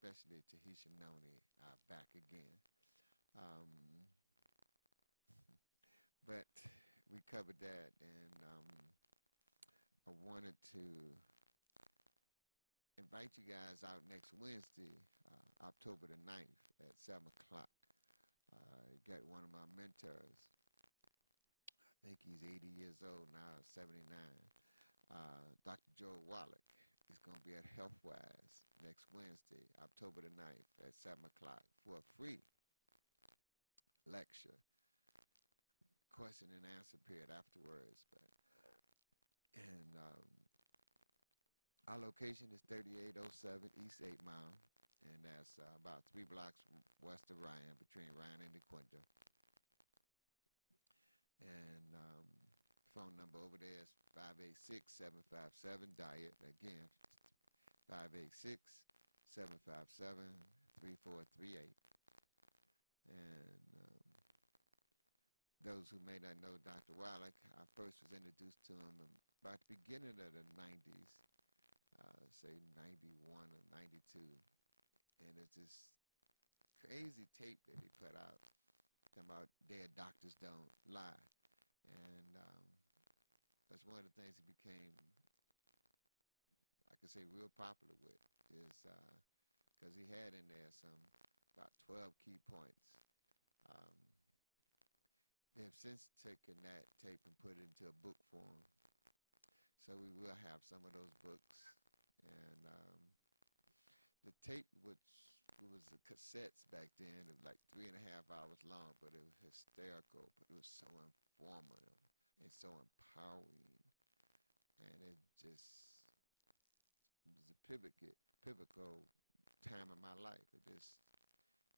especially Tahitian Noni, back again. Um, but we covered that, and I wanted to invite you guys out next Wednesday, October the 9th at 7 o'clock. Got one of my mentors. I think he's 80 years old now, 79. Dr. Joe Wallach is going to be at HealthWise next Wednesday, October the 9th at 7 o'clock for a free lecture, question and answer period afterwards. And our location is 3807 East 8 Mile, and that's about 3 blocks west of Ryan, between Ryan and DeQuinta. And phone number over there is 586-757-DIET. Again, 586-757-3438. And those who may not know Dr. Wallach, I first was introduced to him about the beginning of the 90s, say 91 or 92. And it's this crazy tape that he put out talking about dead doctors don't lie. And that's one of the things he became, I could say, real popular with, is because he had in there about 12 key points. They have since taken that tape and put it into a book form. So we will have some of those books. And the tape, which was the cassettes back then, it was like 3.5 hours long, but it was hysterical, but it was so informative and so empowering. And it just was a pivotal time in my life. It just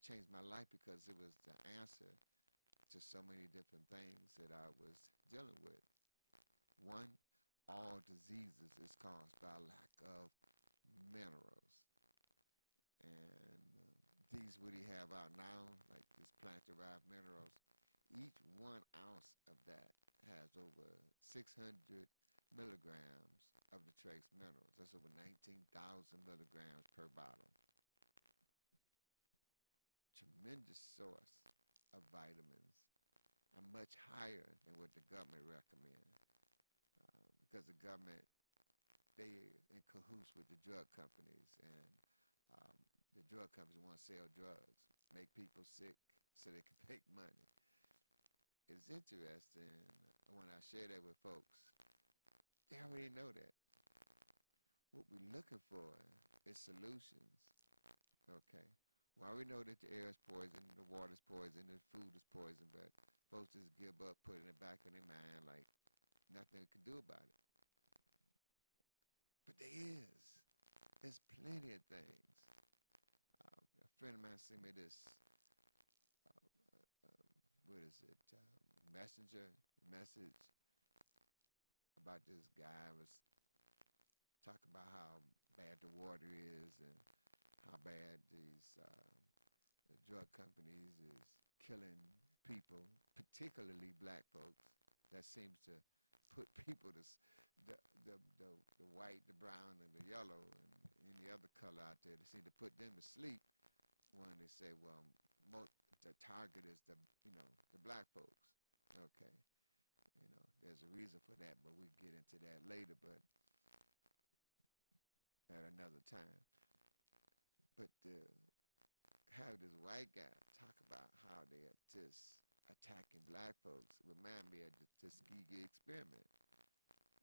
changed my life because it was the answer to so many different things that I was dealing with. One, all diseases is caused by lack of minerals. And these what he have out now, like this plant-derived minerals, each 1 ounce of that has over 600 milligrams of the trace minerals. That's over 19,000 milligrams per bottle. Tremendous source of vitamins, and much higher than what the government recommends. Because the government, they in cahoots with the drug companies, and the drug companies want to sell drugs, make people sick so they can make money. It's interesting when I share that with folks. They already know that. What we're looking for is solutions. Okay. Well, we know that the air is poison, the water is poison, the food is poison, but folks just give up, put it in the back of their mind like nothing we can do about it. But there is. There's plenty of things. A friend of mine sent me this, what is it, messenger message about this guy was talking about how bad the water is and how bad these the drug companies is killing people, particularly black folks. That seems to put people to the white, the brown, and the yellow, and any other color out there. They seem to put them to sleep when they say, well, the target is the black folks. Okay, there's a reason for that, but we get into that later, but at another time. But have this white guy talk about how they're just attacking black folks remind me of the Tuskegee experiment.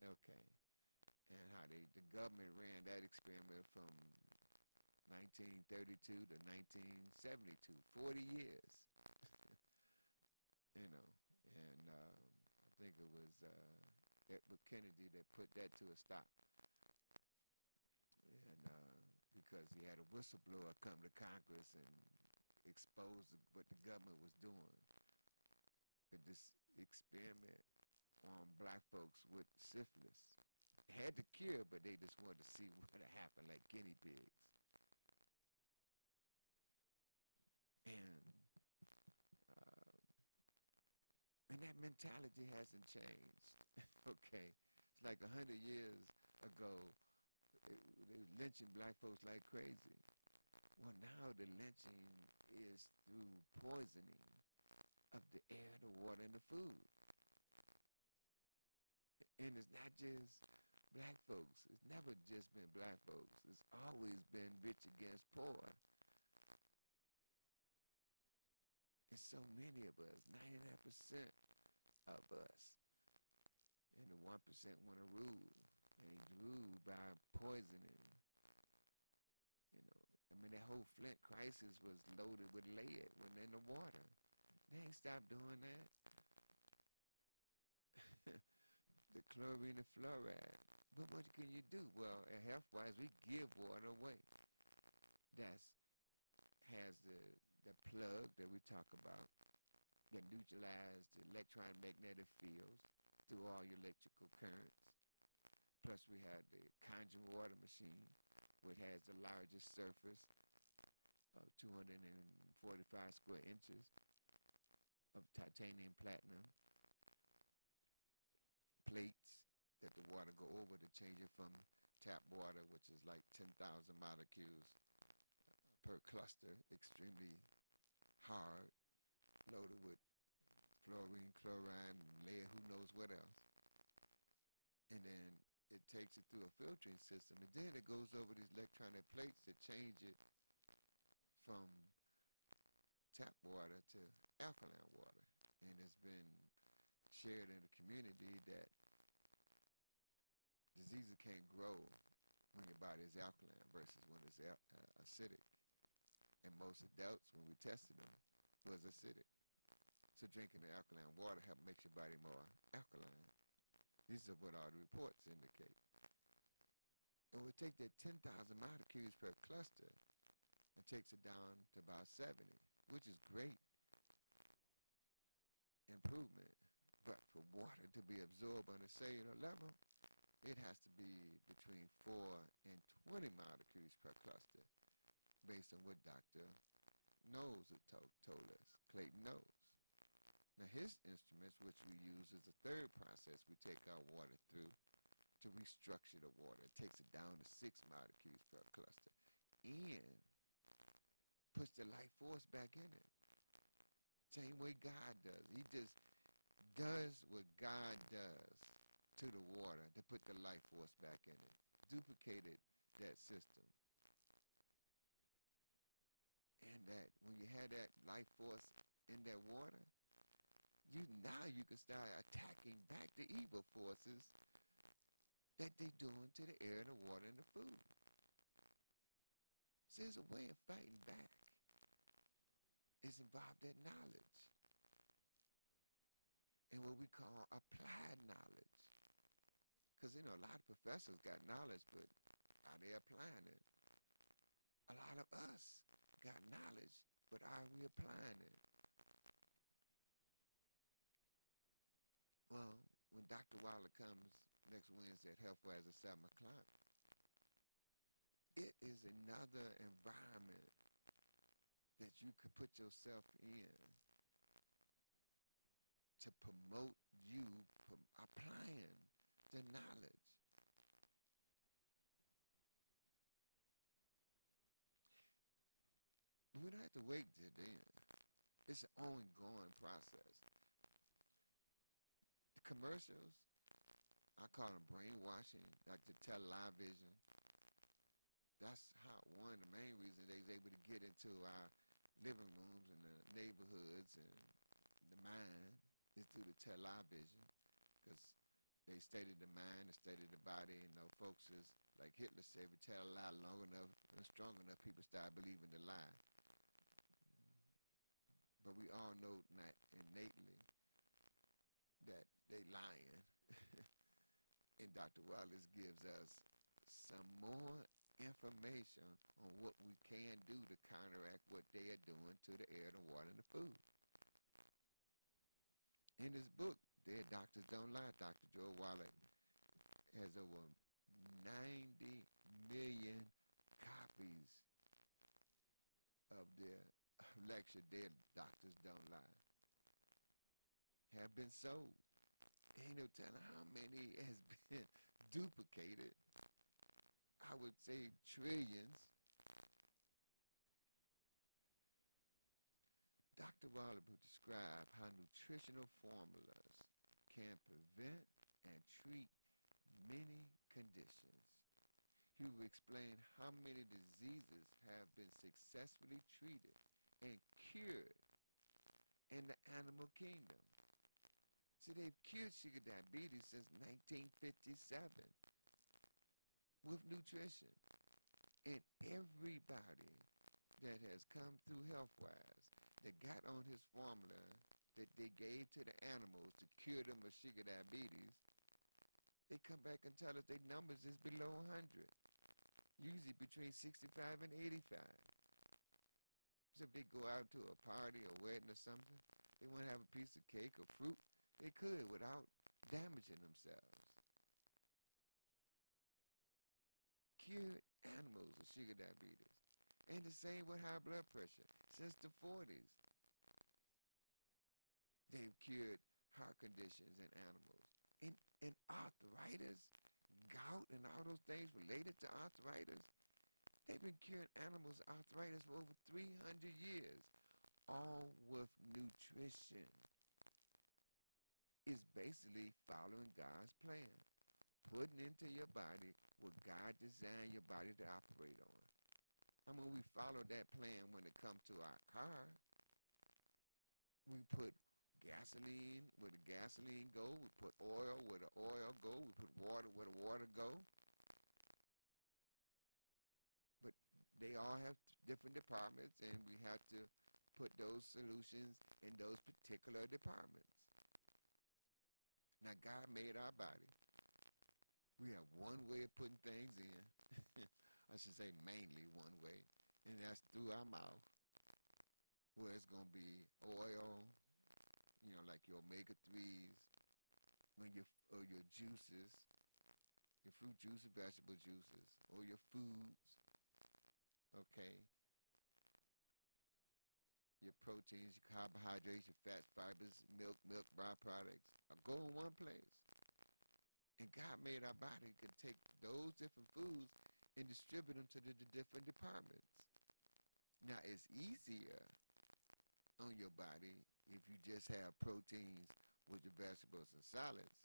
Okay. And how the government ran that experiment from 1932 to 1972, 40 years. And I think it was Edward Kennedy that put that to a stop. And because he had a whistleblower come to Congress and expose what the government was doing. But this experiment on black folks with syphilis. They had the cure, but they just wanted to see what would happen, like guinea pigs. And that mentality hasn't changed. Okay, it's like 100 years ago, they were lynching black folks like crazy. Well, now the lynching is through poisoning of the air, the water, and the food. And it's not just black folks. It's never just been black folks. It's always been rich against poor. And so many of us, 99% of us, and the 1% want to rule. And they rule by poisoning. You know, I mean, that whole Flint crisis was loaded with lead when in the water. They ain't stopped doing that. The chlorine and fluoride. But what can you do? Well, health-wise, we give water away. That's has the plug that we talk about that neutralize the electromagnetic fields through all your electrical currents. Plus, we have the conjure water machine, which has the largest surface of 245 square inches of titanium platinum plates that the water go over to change it from tap water, which is like 10,000 molecules per cluster, extremely hard, loaded with fluorine, chlorine, lead, who knows what else. And then it takes it through a filtering system, and then it goes over these electronic plates that change it from tap water to alkaline water. And it's been shared in the community that diseases can't grow when your body is alkaline versus when it's acidic. And most adults, when we tested them, was acidic. So drinking the alkaline water helps make your body more alkaline. These are what all the reports indicate. And we take that 10,000 molecules per cluster and takes it down to about 70, which is great improvement. But for water to be absorbed on a cellular level, it has to be between 4 and 20 molecules per cluster, based on what Dr. Knowles has told us, Clayton Knowles. Now his instruments, which we use, is the third process we take our water through to restructure the water. It takes it down to 6 molecules per cluster and puts the life force back in it. Same way God does. He just does what God does to the water to put the life force back in it. Duplicated that system. And that when you have that life force in that water, now you can start attacking back the evil forces that they doing to the air, the water, and the food. So there's a way of fighting back. It's involved that knowledge. And what we call applied knowledge. Because, a lot of professors got knowledge, but are they applying it? A lot of us got knowledge, but are we applying it? Well, when Dr. Waller comes next Wednesday at HealthWise at 7 o'clock, it is another environment that you could put yourself in to promote you applying the knowledge. We don't have to wait till then. It's an ongoing process. The commercials, I call them brainwashing, like the television. That's how one of the main reasons they was able to get into our living rooms and the neighborhoods and the mind is through the television, because they studied the mind, they studied the body, and folks is, like Hitler said, if you tell a lie long enough and strong enough, people start believing the lie. But we all know not innately that they lying. And Dr. Wallace gives us some more information on what we can do to counteract what they are doing to the air, the water, and the food. In his book, Dead Doctors Don't Lie, Dr. Joe Waller has over 90 million copies of their lecture, Dead Doctors Don't Lie, have been sold. Ain't no telling how many has been duplicated. I would say trillions Dr. Wallace will describe how nutritional formulas can prevent and treat many conditions. He will explain how many diseases have been successfully treated and cured in the animal kingdom. See, they've cured sugar diabetes since 1957 with nutrition. And everybody that has come through health-wise that got on his formula that they gave to the animals to cure them of sugar diabetes, they come back and tell us their numbers is below 100, usually between 65 and 85. So if they go out to a party or wedding or something, they want to have a piece of cake or fruit, they could without damaging themselves. Cured animals of sugar diabetes. And the same with high blood pressure. Since the 40s, they've cured heart conditions in animals. And arthritis, gout, and all those things related to arthritis, they've been curing animals' arthritis for over 300 years, all with nutrition. It's basically following God's plan, putting into your body what God designed your body to operate on. And when we follow that plan when it comes to our car, we put gasoline where the gasoline go, we put oil where the oil go, we put water where the water go. But they all have different departments, and we have to put those solutions in those particular departments. Now, God made our body. We have one way of putting things in. I should say mainly one way, and that's through our mouth, where it's going to be oil, like your omega-3s, or your juices, your fruit juices, vegetable juices, or your foods, okay? Your proteins, your carbohydrates, your fats, fibers, milk, byproducts, go in one place. And God made our body could take those different foods and distribute them to the different departments. Now, it's easier on your body if you just have proteins with your vegetables and salads,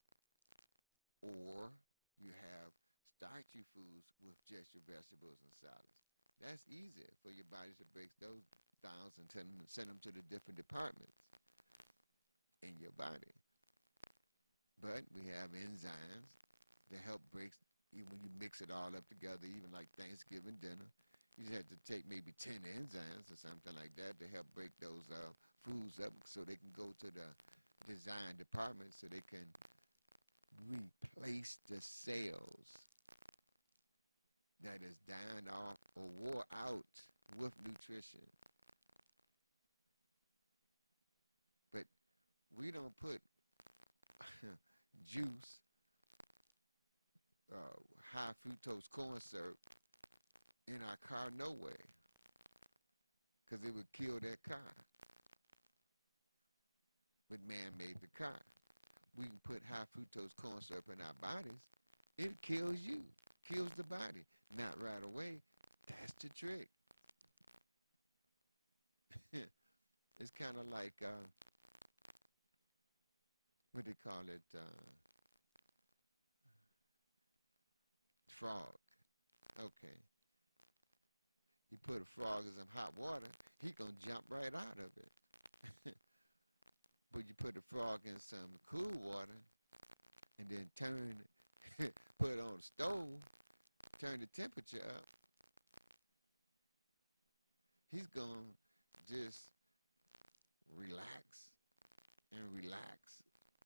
or you have starchy foods with just your vegetables and salads. That's easier for your body to break those down and send them to the different departments in your body. But we have enzymes that help break, even when you mix it all up together, even like Thanksgiving dinner. You just have to take maybe 10 enzymes or something like that to help break those foods up so they can go to the design department so they can replace the cells that is dying off or wore out with nutrition. But we don't put juice, high fructose corn syrup in our car no way, because it would kill that car. But man made the car. We can put high fructose corn syrup in our bodies, it kills you, kills the body. Not right away. That's the trick. It's kind of like, what they call it, frog. Okay. You put a frog in some hot water, he gonna jump right out of it. But you put the frog in some cool water and then put it on the stove, turn the temperature up, he's gonna just relax and relax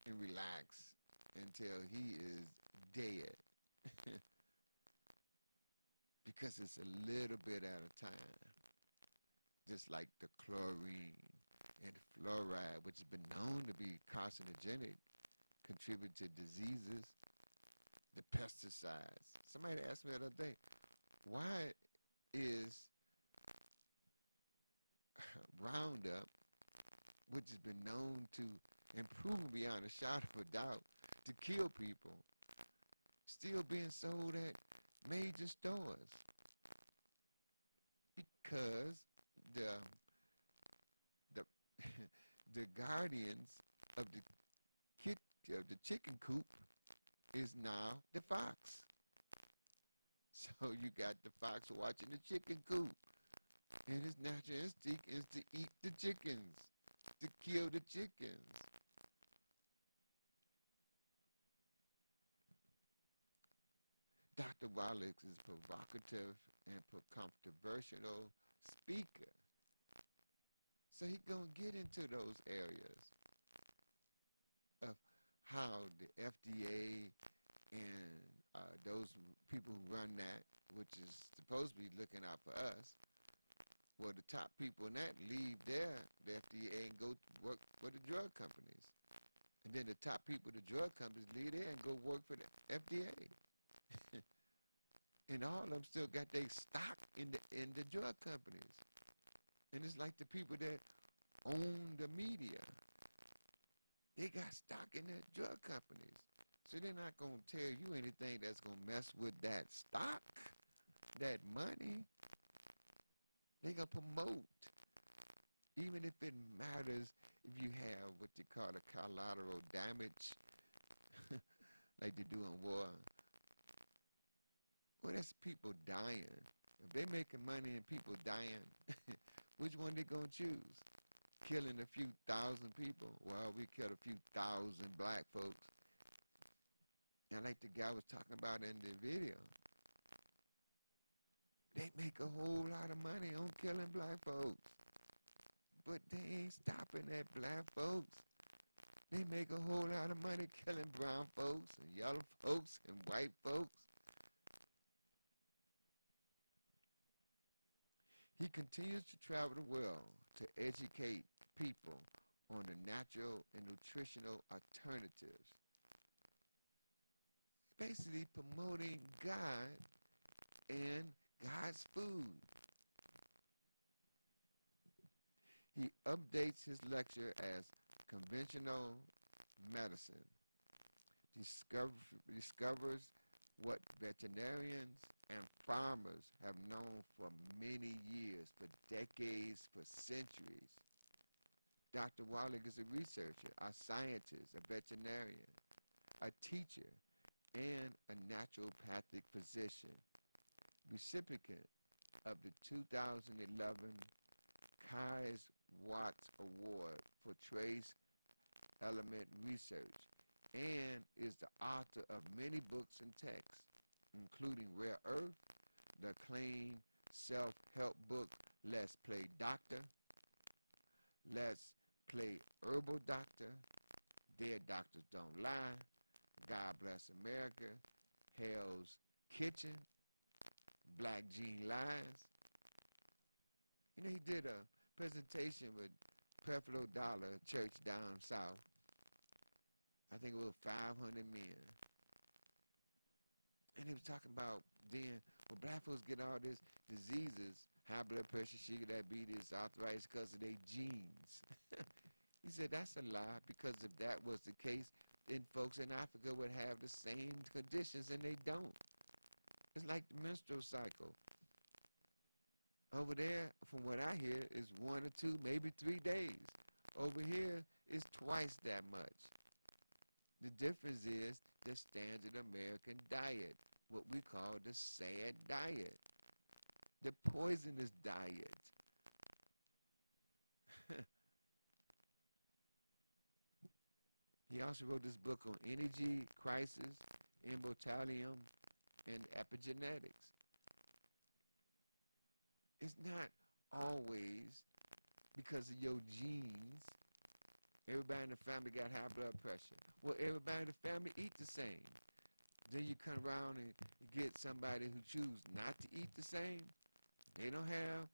and relax until he is dead. Because it's a little bit at a time. Just like the chlorine and the fluoride, which has been known to be carcinogenic, contribute to diseases, the pesticides. Somebody asked me the other day, why is Roundup, which has been known to and proven beyond a shadow of a doubt to kill people, still being sold at major stores? Because guardians of kit, the chicken coop is now the fox. So you got the fox watching the chicken coop. And his natural instinct is to eat the chickens, to kill the chickens. Dr. Wallace is a provocative and controversial speaker. So he's going to get into those areas of how the FDA and those people who run that, which is supposed to be looking out for us, well, the top people in that leave the FDA and go work for the drug companies. And then the top people of the drug companies leave there and go work for the FDA. And all of them still got their stock in the drug companies. And it's like the people that own the media. They got stock in the drug companies. So they're not going to tell you anything that's going to mess with that stock, that money. They're going to promote. Even if it matters if you have what you call a collateral damage, like they do in war. Well, that's people dying. If they making money and people dying, which one they going to choose? Killing a few thousand people? Well, we killed a few thousand black folks. And like the guy was talking about in the video, they make a whole lot of money on killing black folks. But they ain't stopping at black folks. They make a whole lot of money killing brown folks and yellow folks and white folks. He continues to travel the world to educate people on the natural and nutritional alternatives. Basically promoting God and God's food. He updates his lecture as conventional medicine. Discovers what veterinarians and farmers have known for many years, for decades, for centuries. Dr. Wallach is a researcher, a scientist, a veterinarian, a teacher, and a naturopathic physician. Recipient of the 2011 Kai's Watts Award for Trace Element Research, and is the author of many books and texts, including Rare Earth, the acclaimed self-help book Let's Play Doctor, Let's Play Herbal Doctor, Dead Doctors Don't Lie, God Bless America, Hell's Kitchen, Black Gene Lies. You know, he did a presentation with Creflo Dollar Church down south. I think it was 500 men. And he was talking about then, when black folks get all these diseases, high blood pressure, sugar diabetes, arthritis, because of their genes. He said that's a lie, because if that was the case, then folks in Africa would have the same conditions, and they don't. It's like the menstrual cycle. Over there, from what I hear, is 1 or 2, maybe 3 days. Over here, it's twice that much. The difference is the standard American diet, what we call the sad diet, the poisonous diet. He also wrote this book on energy, crisis, immortalium, and epigenetics. It's not always because of your genes. Everybody in the family got high blood pressure. Well, everybody in the family eat the same. Then you come around and get somebody who choose not to eat the same. They don't have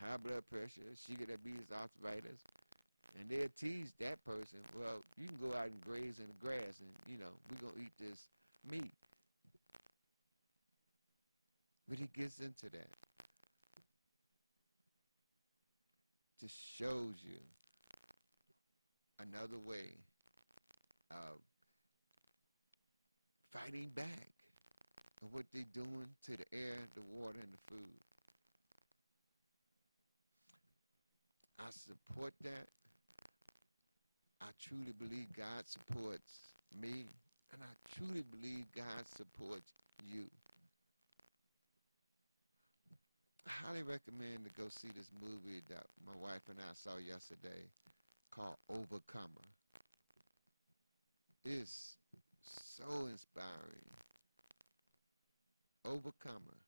high blood pressure, sugar diabetes, arthritis, and they'll tease that person. Well, you can go out and graze in the grass, and we're gonna eat this meat. But he gets into that. Just shows you another way of fighting back of what they're doing to the air, the water, and the food. I support that. I truly believe God supports me, and I truly believe God supports you. I highly recommend to go see this movie that my wife and I saw yesterday called Overcomer. It's so inspiring. Overcomer.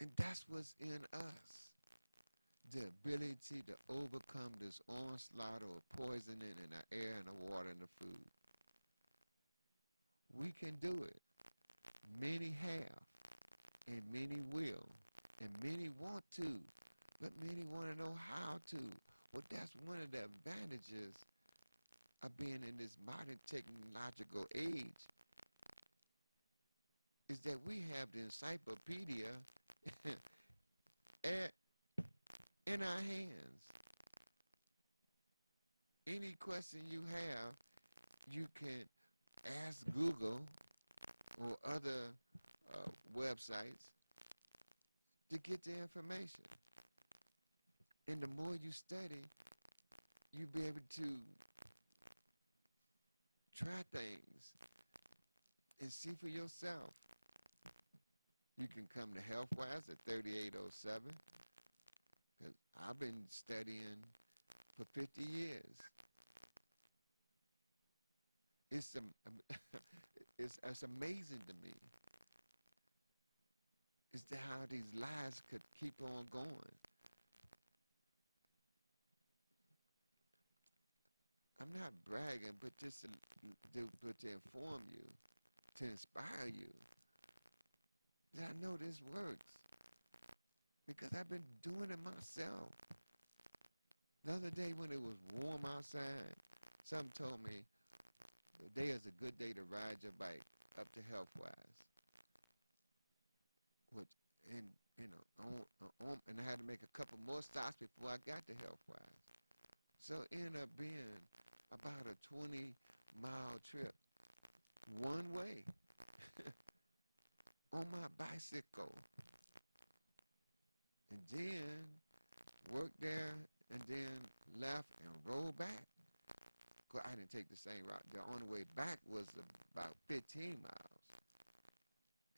And that's what's in us. The ability to overcome this onslaught of poisoning in the air and the water and the food. We can do it. Many have, and many will, and many want to, but many want to know how to. Well, that's one of the advantages of being in this modern technological age, is that we have the encyclopedia at, in our hands. Any question you have, you can ask Google or other websites to get the information. And the more you study, you'll be able to try things and see for yourself. You can come to HealthWise at 3807, because I've been studying for 50 years. It's amazing to me. It's how these lies could keep on going. I'm not bragging, but just to inform you, to inspire you, that I know this works. Because I've been doing it myself. The other day when it was warm outside, something told me today is a good day to ride your bike up to HealthWise. Which, and and I had to make a couple more stops before I got to HealthWise. So it ended up being about a 20-mile trip one way on my bicycle. And then worked there and then left and rolled back. 'Cause I didn't take the same route. The only way back was about 15 miles.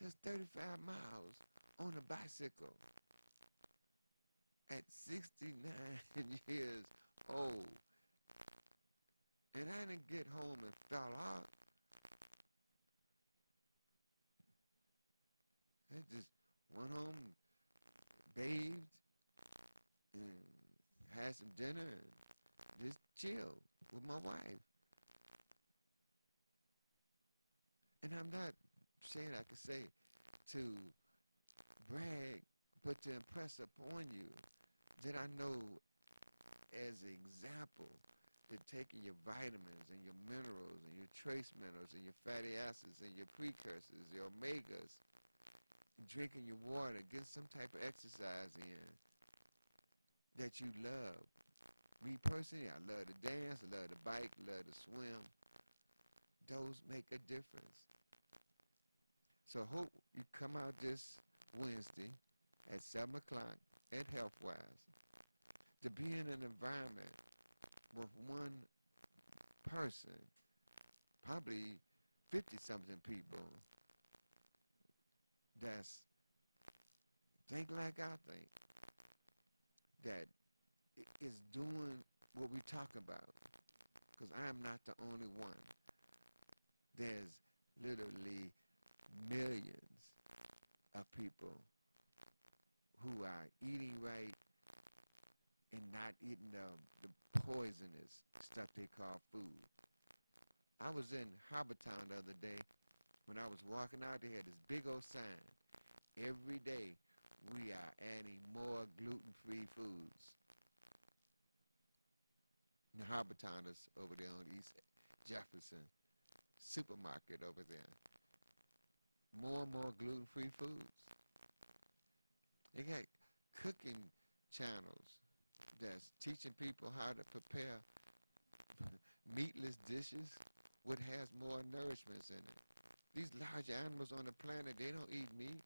Just 35 miles on a bicycle at 69 years old. And I didn't get home and fell out. I just went home, bathed, and had some dinner, and just chilled with my wife. And I'm not saying I could say to brag, but to impress upon you that I know as an example that taking your vitamins and your minerals and your trace minerals and your fatty acids and your precursors, your omegas, drinking your water, getting some type of exercise in that you love. Me personally, I love to dance, I love to bike, love to swim. Those make a difference. So hope you come out this Wednesday at 7 o'clock at HealthWise to be in an environment with one person, probably 50-something people that's think like I think, that is doing what we talk about, because I am not the only one. There's literally millions of people who are eating right and not eating the poisonous stuff they call food. I was in Harbortown the other day. When I was walking out, they had this big old sign. Every day, we are adding more gluten-free foods. The Harbortowners over there on East Jefferson supermarket over there. More and more gluten-free foods. They got cooking channels that's teaching people how to prepare meatless dishes, what has more nourishments in it. These large animals on the planet, they don't eat meat.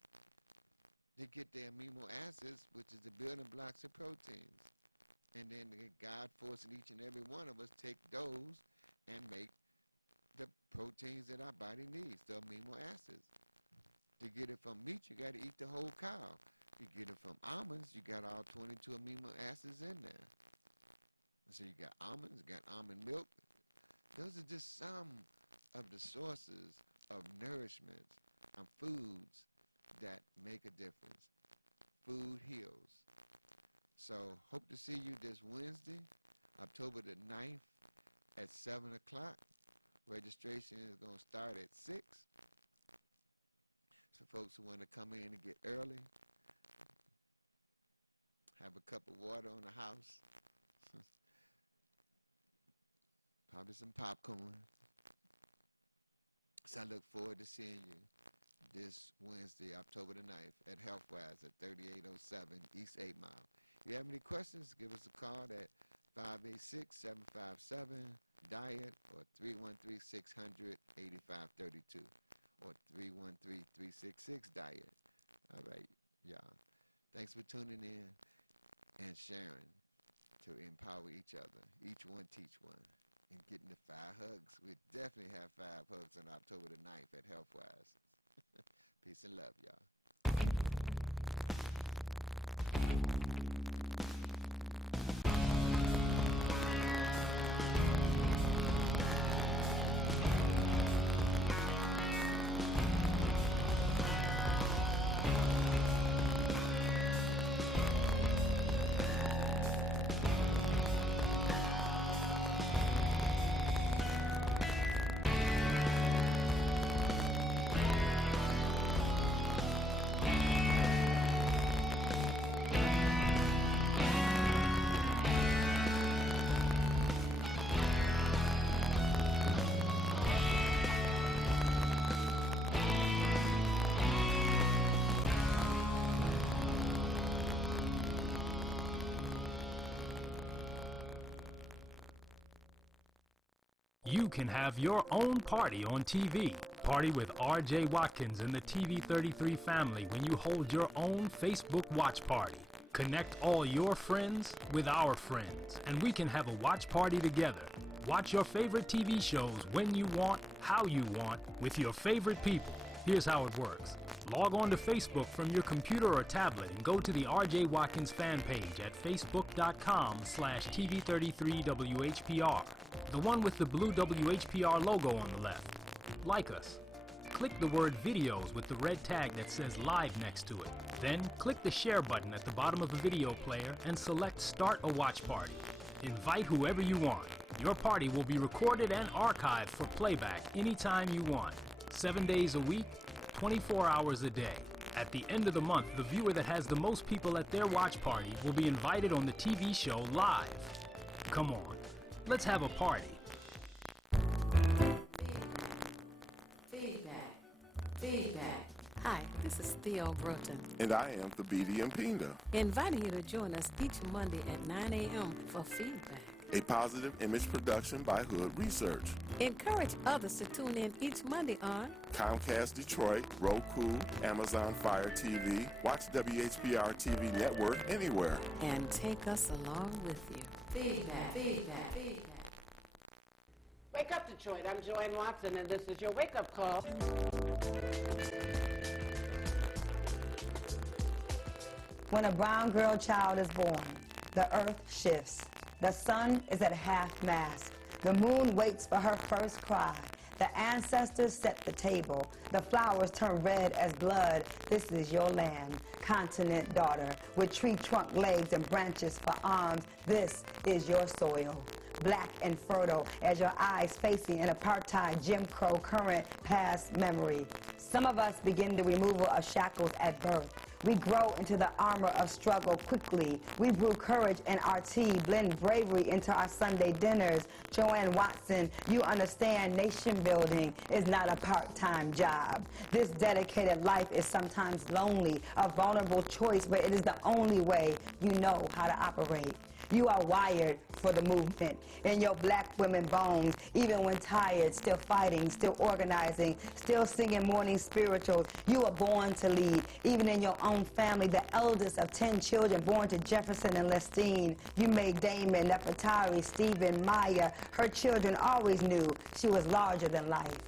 They get their amino acids, which is the building blocks of proteins. And then God forcing each and every one of us take those and make the proteins that our body needs, the amino acids. To get it from meat, you got to eat the whole cow. You get it from almonds, you got all 22 amino acids in there. So you got almonds, you got almond milk. Those are just some of the sources of nourishment and foods that make a difference. Food heals. So hope to see you this Wednesday, October the 9th at 7 o'clock. Registration is going to start at 6. So folks who want to come in and get early, have a cup of water on the house, probably some popcorn. So I look forward to seeing you this Wednesday, October the 9th at Healthwise at 3807 East 8 Mile. If you have any questions, give us a call at 586-757-DIET or 313-600-8532 or 313-366-DIET. All right, y'all. Thanks for tuning in and sharing to empower each other. Each one teach one. And getting the 5 hugs. We definitely have 5 hugs on October the 9th at Healthwise. Peace and love, y'all. You can have your own party on TV. Party with R.J. Watkins and the TV 33 family when you hold your own Facebook watch party. Connect all your friends with our friends, and we can have a watch party together. Watch your favorite TV shows when you want, how you want, with your favorite people. Here's how it works. Log on to Facebook from your computer or tablet and go to the R.J. Watkins fan page at facebook.com/TV33WHPR. The one with the blue WHPR logo on the left. Like us. Click the word videos with the red tag that says live next to it. Then click the share button at the bottom of the video player and select start a watch party. Invite whoever you want. Your party will be recorded and archived for playback anytime you want. 7 days a week, 24 hours a day. At the end of the month, the viewer that has the most people at their watch party will be invited on the TV show live. Come on, let's have a party. Feedback. Hi, this is Theo Broughton. And I am Thabiti Mpinda. Inviting you to join us each Monday at 9 a.m. for Feedback. A positive image production by Hood Research. Encourage others to tune in each Monday on Comcast Detroit, Roku, Amazon Fire TV, watch WHPR TV Network anywhere. And take us along with you. Feedback. Wake up, Detroit. I'm Joanne Watson, and this is your wake-up call. When a brown girl child is born, the earth shifts. The sun is at half-mast. The moon waits for her first cry. The ancestors set the table. The flowers turn red as blood. This is your land, continent daughter, with tree trunk legs and branches for arms. This is your soil. Black and fertile as your eyes facing an apartheid Jim Crow current past memory. Some of us begin the removal of shackles at birth. We grow into the armor of struggle quickly. We brew courage in our tea, blend bravery into our Sunday dinners. Joanne Watson, you understand nation building is not a part-time job. This dedicated life is sometimes lonely, a vulnerable choice, but it is the only way you know how to operate. You are wired for the movement. In your black women bones, even when tired, still fighting, still organizing, still singing morning spirituals. You were born to lead. Even in your own family, the eldest of 10 children born to Jefferson and Lestine. You made Damon, Nefertari, Stephen, Maya. Her children always knew she was larger than life.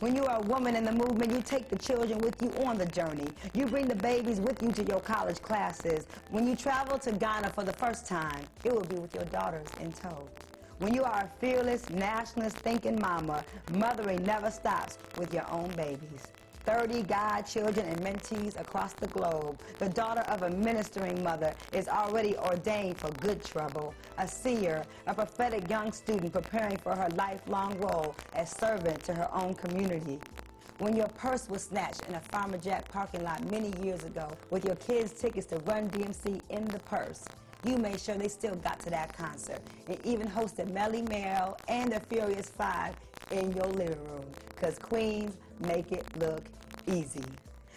When you are a woman in the movement, you take the children with you on the journey. You bring the babies with you to your college classes. When you travel to Ghana for the first time, it will be with your daughters in tow. When you are a fearless, nationalist thinking mama, mothering never stops with your own babies. 30 godchildren and mentees across the globe. The daughter of a ministering mother is already ordained for good trouble. A seer, a prophetic young student preparing for her lifelong role as servant to her own community. When your purse was snatched in a Farmer Jack parking lot many years ago with your kids' tickets to Run DMC in the purse, you made sure they still got to that concert and even hosted Melly Merrill and the Furious Five in your living room, because queens make it look easy.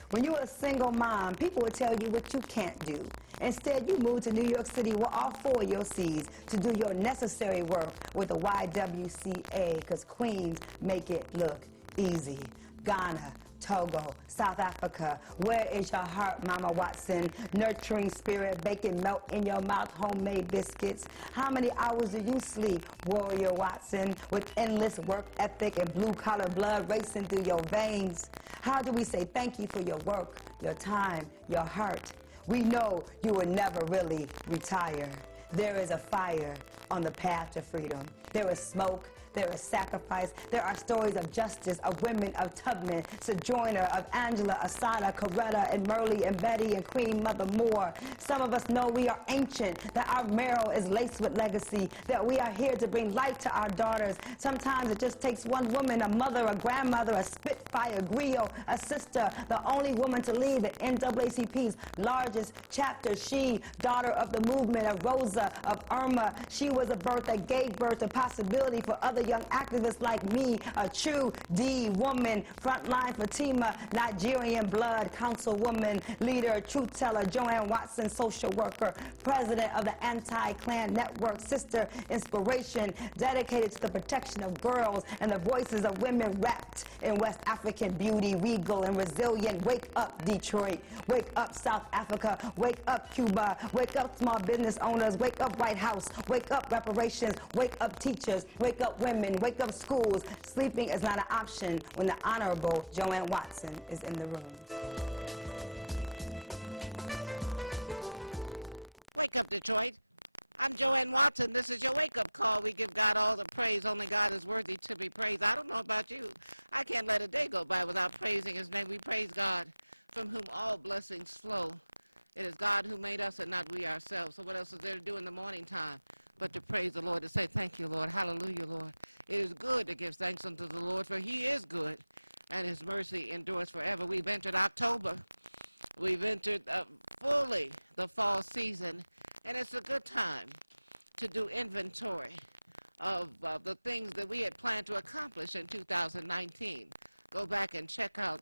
When you were a single mom, people would tell you what you can't do. Instead, you moved to New York City with all 4 of your C's to do your necessary work with the YWCA, because queens make it look easy. Ghana, Togo, South Africa, where is your heart, Mama Watson? Nurturing spirit, baking melt in your mouth, homemade biscuits. How many hours do you sleep, Warrior Watson, with endless work ethic and blue-collar blood racing through your veins? How do we say thank you for your work, your time, your heart? We know you will never really retire. There is a fire on the path to freedom. There is smoke. There is sacrifice. There are stories of justice, of women, of Tubman, Sojourner, of Angela, Asada, Coretta, and Merle, and Betty, and Queen Mother Moore. Some of us know we are ancient, that our marrow is laced with legacy, that we are here to bring light to our daughters. Sometimes it just takes one woman, a mother, a grandmother, a spitfire, griot, a sister, the only woman to lead the NAACP's largest chapter. She, daughter of the movement, of Rosa, of Irma. She was a birth that gave birth to possibility for other young activists like me, a true D woman, frontline Fatima, Nigerian blood, councilwoman, leader, truth teller, Joanne Watson, social worker, president of the Anti-Clan Network, sister, inspiration, dedicated to the protection of girls and the voices of women wrapped in West African beauty, regal and resilient. Wake up, Detroit. Wake up, South Africa. Wake up, Cuba. Wake up, small business owners. Wake up, White House. Wake up, reparations. Wake up, teachers. Wake up, women. Wake up, schools. Sleeping is not an option when the Honorable Joanne Watson is in the room. Wake up, Detroit. I'm Joanne Watson. This is your wake-up call. We give God all the praise. Only God is worthy to be praised. I don't know about you. I can't let a day go by without praising his name. We praise God, from whom all blessings flow. It is God who made us and not we ourselves. So what else is there to do in the morning time but to praise the Lord, to say thank you, Lord. Hallelujah, Lord. It is good to give thanks unto the Lord, for he is good, and his mercy endures forever. We've entered October. We've entered fully the fall season, and it's a good time to do inventory of the things that we had planned to accomplish in 2019. Go back and check out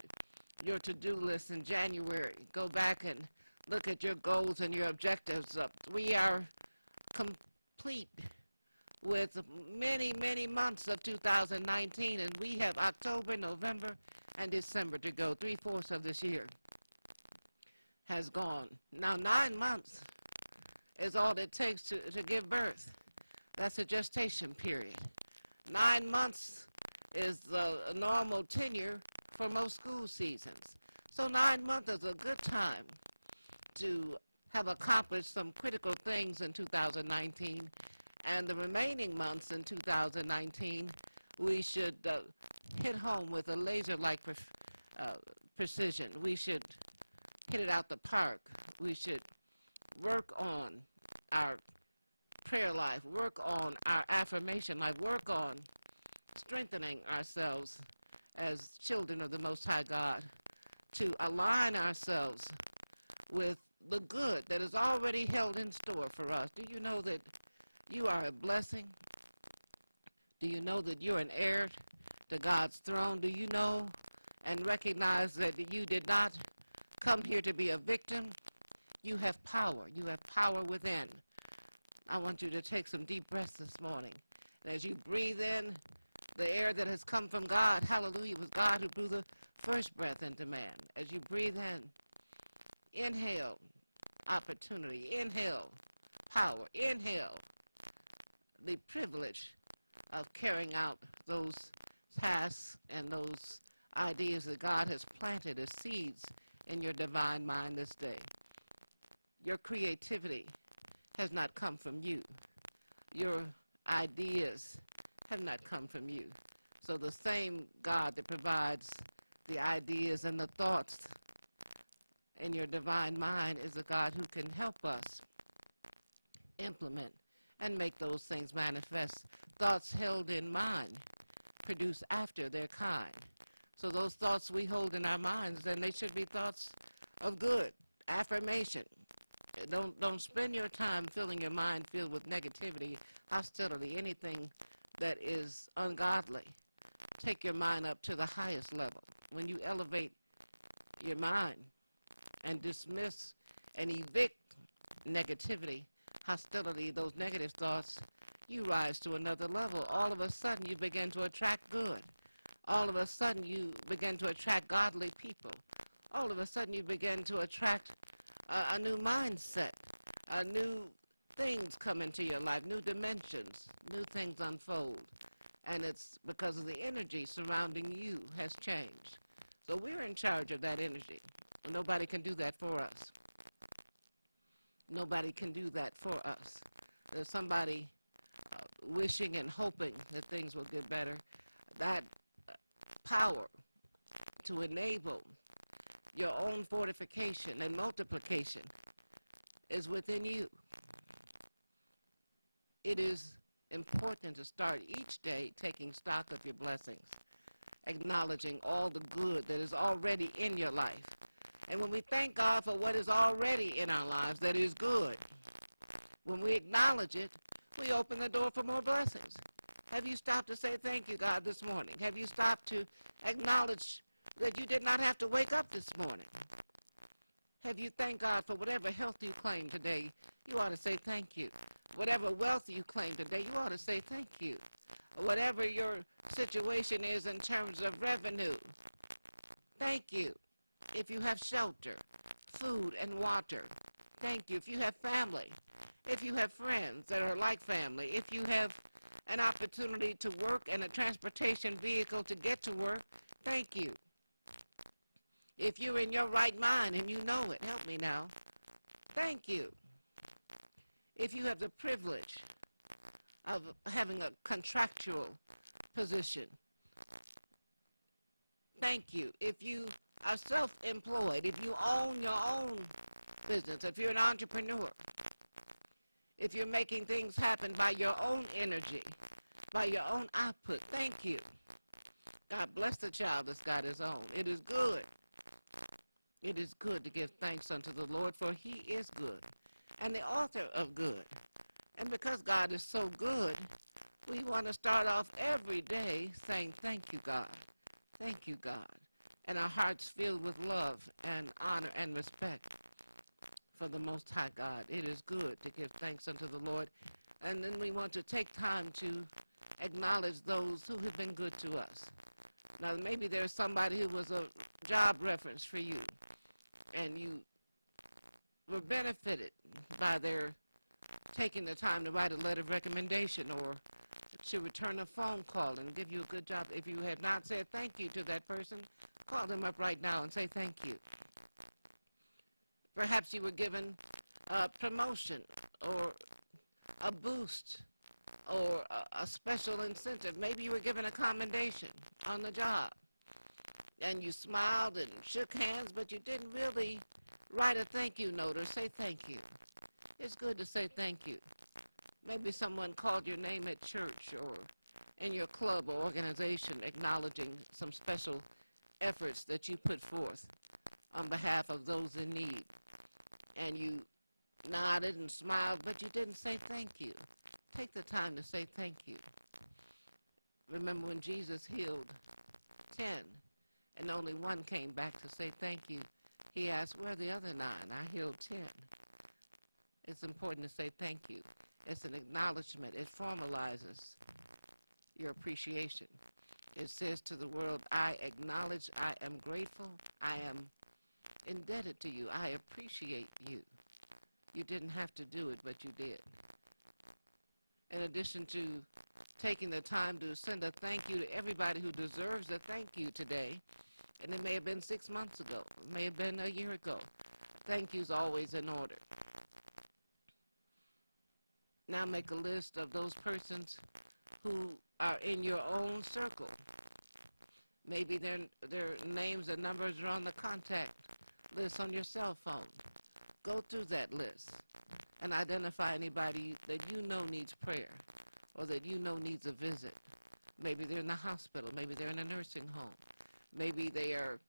your to-do list in January. Go back and look at your goals and your objectives. We are complete with many, many months of 2019, and we have October, November, and December to go. 3/4 of this year has gone. Now, 9 months is all it takes to give birth. That's a gestation period. 9 months is the normal tenure for most school seasons. So 9 months is a good time to have accomplished some critical things in 2019, and the remaining months in 2019, we should hit home with a laser-like precision. We should hit it out the park. We should work on our prayer life, work on our affirmation life, work on strengthening ourselves as children of the Most High God, to align ourselves with the good that is already held in store for us. Do you know that you are a blessing? Do you know that you're an heir to God's throne? Do you know and recognize that you did not come here to be a victim? You have power. You have power within. I want you to take some deep breaths this morning. And as you breathe in the air that has come from God, hallelujah, it was God who blew the first breath into man. As you breathe in, inhale opportunity, inhale power, inhale the privilege of carrying out those tasks and those ideas that God has planted as seeds in your divine mind this day. Your creativity has not come from you. Your ideas have not come from you. So the same God that provides the ideas and the thoughts in your divine mind is a God who can help us implement and make those things manifest. Thoughts held in mind produce after their kind. So those thoughts we hold in our minds, then they should be thoughts of good, affirmation. Don't spend your time filling your mind filled with negativity, hostility, anything that is ungodly. Take your mind up to the highest level. When you elevate your mind and dismiss and evict negativity, hostility, those negative thoughts, you rise to another level. All of a sudden, you begin to attract good. All of a sudden, you begin to attract godly people. All of a sudden, you begin to attract a new mindset. New things come into your life, new dimensions, new things unfold. And it's because of the energy surrounding you has changed. So we're in charge of that energy. Nobody can do that for us. Nobody can do that for us. There's somebody wishing and hoping that things will get better. That power to enable your own fortification and multiplication is within you. It is important to start each day taking stock of your blessings, acknowledging all the good that is already in your life. And when we thank God for what is already in our lives that is good, when we acknowledge it, we open the door for more blessings. Have you stopped to say thank you, God, this morning? Have you stopped to acknowledge that you did not have to wake up this morning? Have you thanked God for whatever health you claim today? You ought to say thank you. Whatever wealth you claim today, you ought to say thank you. Whatever your situation is in terms of revenue, thank you. If you have shelter, food, and water, thank you. If you have family, if you have friends that are like family, if you have an opportunity to work and a transportation vehicle to get to work, thank you. If you're in your right mind and you know it, help me now, thank you. If you have the privilege of having a contractual position, thank you. If you are self-employed, if you own your own business, if you're an entrepreneur, if you're making things happen by your own energy, by your own output, thank you. God bless the child that's got his own. It is good. It is good to give thanks unto the Lord, for he is good and the author of good. And because God is so good, we want to start off every day saying, thank you, God. Thank you, God. And our hearts filled with love and honor and respect for the Most High God. It is good to give thanks unto the Lord. And then we want to take time to acknowledge those who have been good to us. Now, maybe there's somebody who was a job reference for you, and you were benefited by their taking the time to write a letter of recommendation or to return a phone call and give you a good job. If you have not said thank you to that person, call them up right now and say thank you. Perhaps you were given a promotion or a boost or a special incentive. Maybe you were given a commendation on the job and you smiled and shook hands, but you didn't really write a thank you note or say thank you. It's good to say thank you. Maybe someone called your name at church or in your club or organization, acknowledging some special efforts that you put forth on behalf of those in need. And you nodded and smiled, but you didn't say thank you. Take the time to say thank you. Remember when Jesus healed 10 and only one came back to say thank you, he asked, where are the other 9? I healed 10. It's important to say thank you. It's an acknowledgement. It formalizes your appreciation. It says to the world, I acknowledge, I am grateful, I am indebted to you, I appreciate you. You didn't have to do it, but you did. In addition to taking the time to send a thank you to everybody who deserves a thank you today, and it may have been 6 months ago, it may have been a year ago. Thank you's always in order. Now make a list of those persons who are in your own circle. Maybe their names and numbers are on the contact list on your cell phone. Go through that list and identify anybody that you know needs prayer or that you know needs a visit. Maybe they're in the hospital. Maybe they're in a nursing home. Maybe they are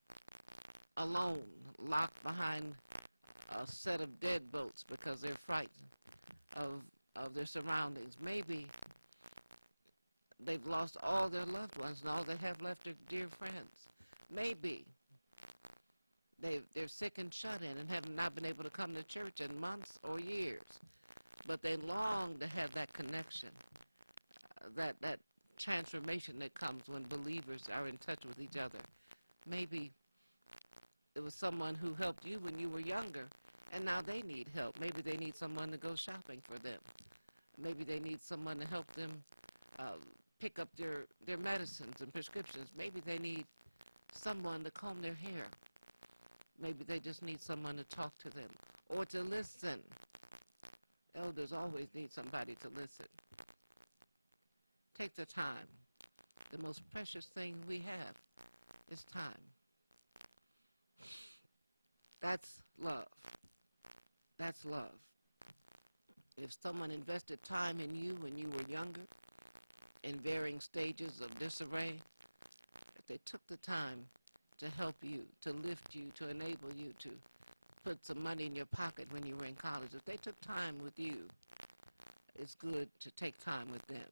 alone, locked behind a set of deadbolts because they're frightened of their surroundings. Maybe they've lost all their loved ones and all they have left are dear friends. Maybe they're sick and shut in and have not been able to come to church in months or years, but they long to have that connection, that transformation that comes when believers are in touch with each other. Maybe it was someone who helped you when you were younger, and now they need help. Maybe they need someone to go shopping for them. Maybe they need someone to help them pick up their medicines and prescriptions. Maybe they need someone to comb their hair. Maybe they just need someone to talk to them or to listen. Elders always need somebody to listen. Take the time. The most precious thing we have is time. That's love. That's love. If someone invested time in you when you were younger, in varying stages of disarray, if they took the time to help you, to lift you, to enable you to put some money in your pocket when you were in college, if they took time with you, it's good to take time with them.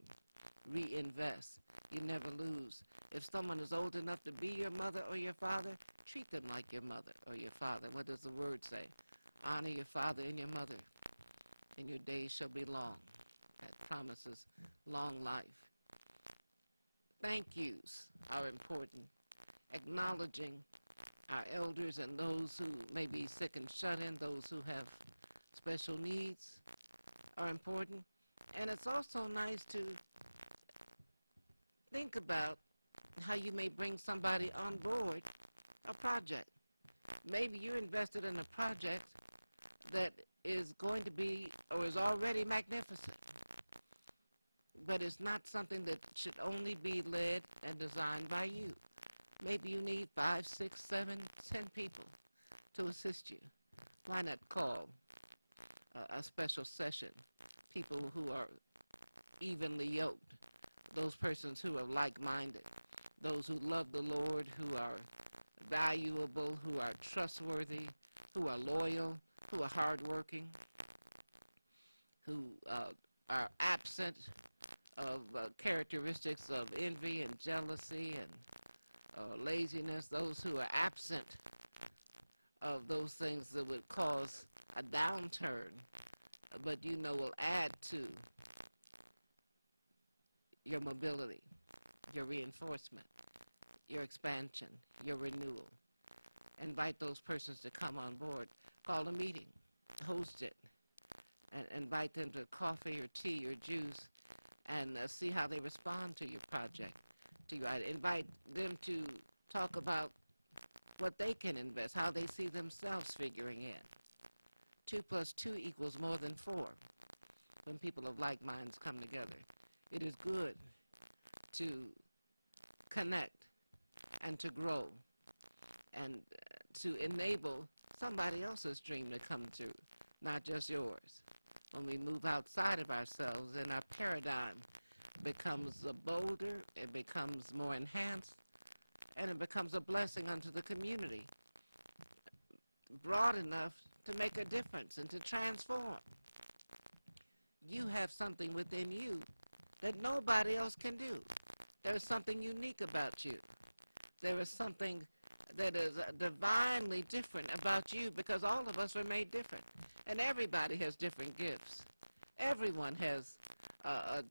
Reinvest. You never lose. If someone is old enough to be your mother or your father, treat them like your mother or your father. What does the word say? Honor your father and your mother, and your days shall be long. That promises long life. Thank yous are important. Acknowledging our elders and those who may be sick and shut in, those who have special needs are important. And it's also nice to think about how you may bring somebody on board a project. Maybe you're invested in a project that is going to be or is already magnificent, but it's not something that should only be led and designed by you. Maybe you need 5, 6, 7, 10 people to assist you. Why not call a special session, people who are evenly yoked, those persons who are like-minded, those who love the Lord, who are valuable, who are trustworthy, who are loyal, who are hardworking, who are absent of characteristics of envy and jealousy and laziness, those who are absent of those things that would cause a downturn, but will add to your mobility, your reinforcement, your expansion, your renewal. Invite those persons to come on board. Call a meeting, host it, and invite them to coffee or tea or juice and see how they respond to your project. Invite them to talk about what they can invest, how they see themselves figuring in. 2 + 2 = more than 4 when people of like minds come together. It is good to connect and to grow and to enable somebody else's dream to come true, not just yours. When we move outside of ourselves, then our paradigm becomes bolder, it becomes more enhanced, and it becomes a blessing unto the community, broad enough to make a difference and to transform. You have something within you that nobody else can do. There is something unique about you. There is something that is divinely different about you, because all of us were made different, and everybody has different gifts. Everyone has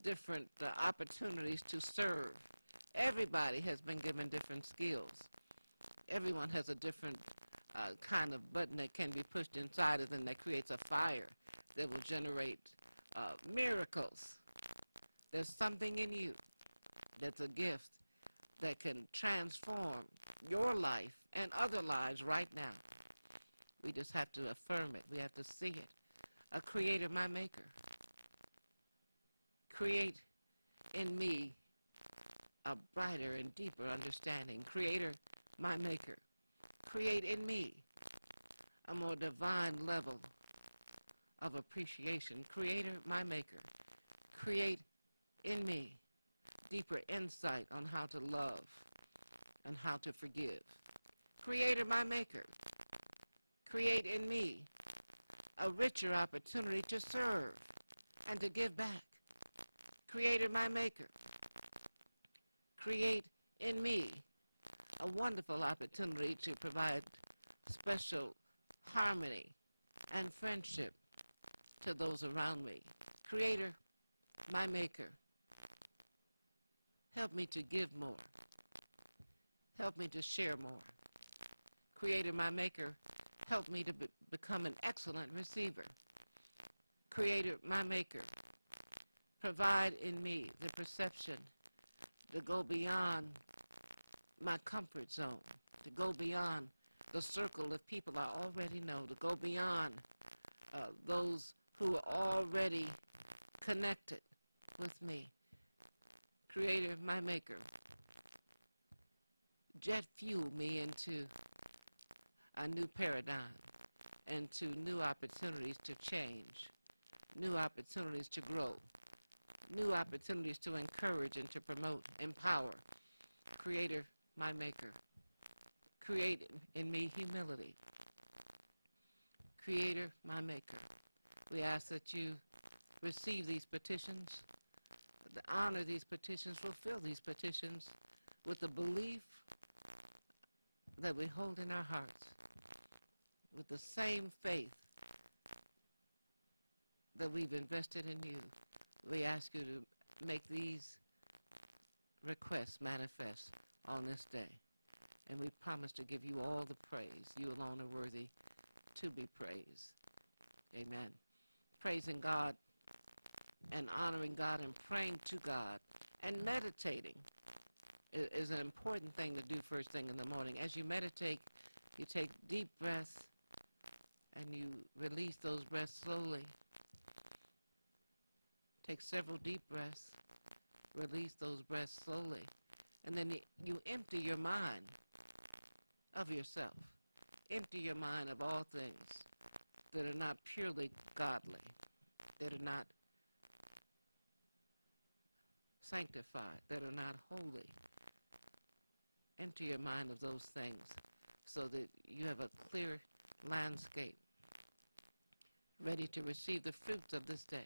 different opportunities to serve. Everybody has been given different skills. Everyone has a different kind of button that can be pushed inside of them that creates a fire that will generate miracles. There's something in you that's a gift that can transform your life and other lives right now. We just have to affirm it. We have to see it. A creator, my maker. Create in me a brighter and deeper understanding. Creator, my maker. Create in me a more divine level of appreciation. Creator, my maker. Create in me deeper insight on how to love and how to forgive. Creator, my maker. Create in me a richer opportunity to serve and to give back. Creator, my maker. Create in me a wonderful opportunity to provide special harmony and friendship to those around me. Creator, my maker. Help me to give more. Help me to share more. Creator, my maker, help me to become an excellent receiver. Creator, my maker, provide in me the perception to go beyond my comfort zone, to go beyond the circle of people I already know, to go beyond those who are already connected with me. Creator, my maker, jet fuel me into a new paradigm, into new opportunities to change, new opportunities to grow, new opportunities to encourage and to promote, empower. Creator, my maker, create in me humility. Creator, my maker, we ask that you receive these petitions, honor these petitions, fulfill these petitions with the belief that we hold in our hearts, with the same faith that we've invested in you. We ask you to make these requests manifest on this day. And we promise to give you all the praise. You alone are worthy to be praised. Amen. Praising God and honoring God and praying to God and meditating is an important thing to do first thing in the morning. As you meditate, you take deep breaths and you release those breaths slowly. Take several deep breaths, release those breaths slowly, and then you empty your mind of yourself. Empty your mind of all things that are not purely godly, that are not sanctified, that are not holy. Empty your mind of those things so that you have a clear landscape ready to receive the fruits of this day.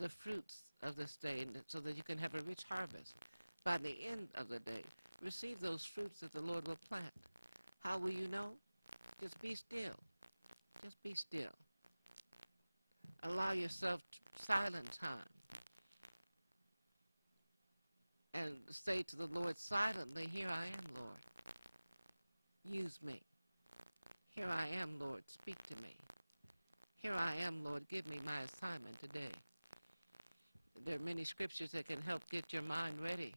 The fruits of this day, so that you can have a rich harvest by the end of the day. Receive those fruits that the Lord will plant. How will you know? Just be still. Just be still. Allow yourself silent time. And say to the Lord silently, here I am, Lord. Use me. Here I am, Lord. Speak to me. Here I am, Lord. Give me my assignment today. There are many scriptures that can help get your mind ready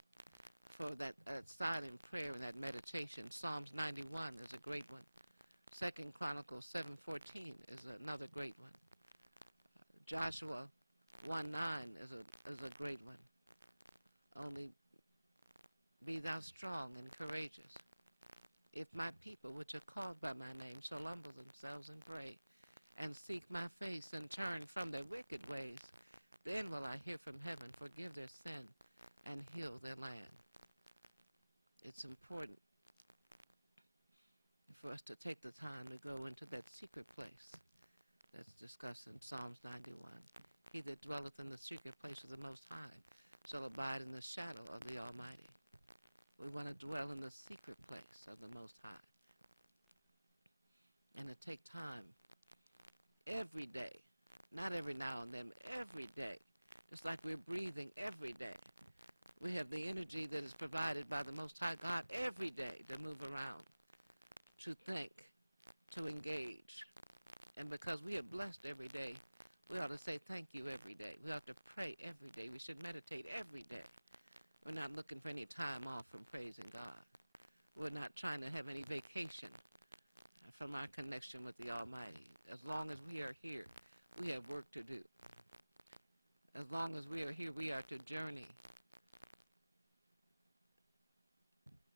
for that silent prayer and that meditation. Psalms 91 is a great one. 2 Chronicles 7:14 is another great one. Joshua 1:9 is a great one. Only be thou strong and courageous. If my people, which are called by my name, shall humble themselves and pray, and seek my face, and turn from their wicked ways, then will I hear from heaven, forgive their sin, and heal their land. It's important for us to take the time to go into that secret place that's discussed in Psalms 91. He that dwelleth in the secret place of the Most High shall abide in the shadow of the Almighty. We want to dwell in the secret place of the Most High. And to take time every day Not every now and then, every day. Just like we're breathing every day. We have the energy that is provided by the Most High God every day to move around, to think, to engage. And because we are blessed every day, we ought to say thank you every day. We ought to pray every day. We should meditate every day. We're not looking for any time off from praising God. We're not trying to have any vacation from our connection with the Almighty. As long as we are here, we have work to do. As long as we are here, we are to journey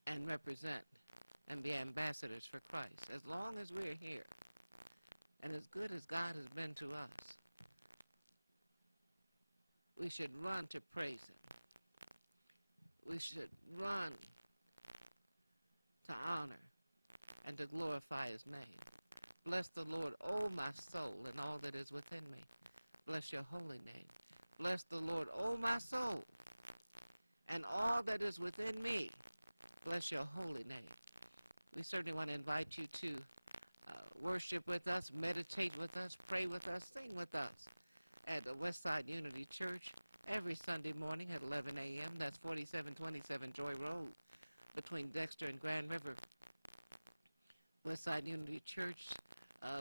and represent and be ambassadors for Christ. As long as we're here, and as good as God has been to us, we should run to praise Him. We should run to honor and to glorify His name. Bless the Lord, O my soul, and all that is within me. Bless your holy name. Bless the Lord, O my soul, and all that is within me. Bless your holy name. We certainly want to invite you to worship with us, meditate with us, pray with us, sing with us at the Westside Unity Church every Sunday morning at 11 a.m. That's 4727 Joy Road between Dexter and Grand River. Westside Unity Church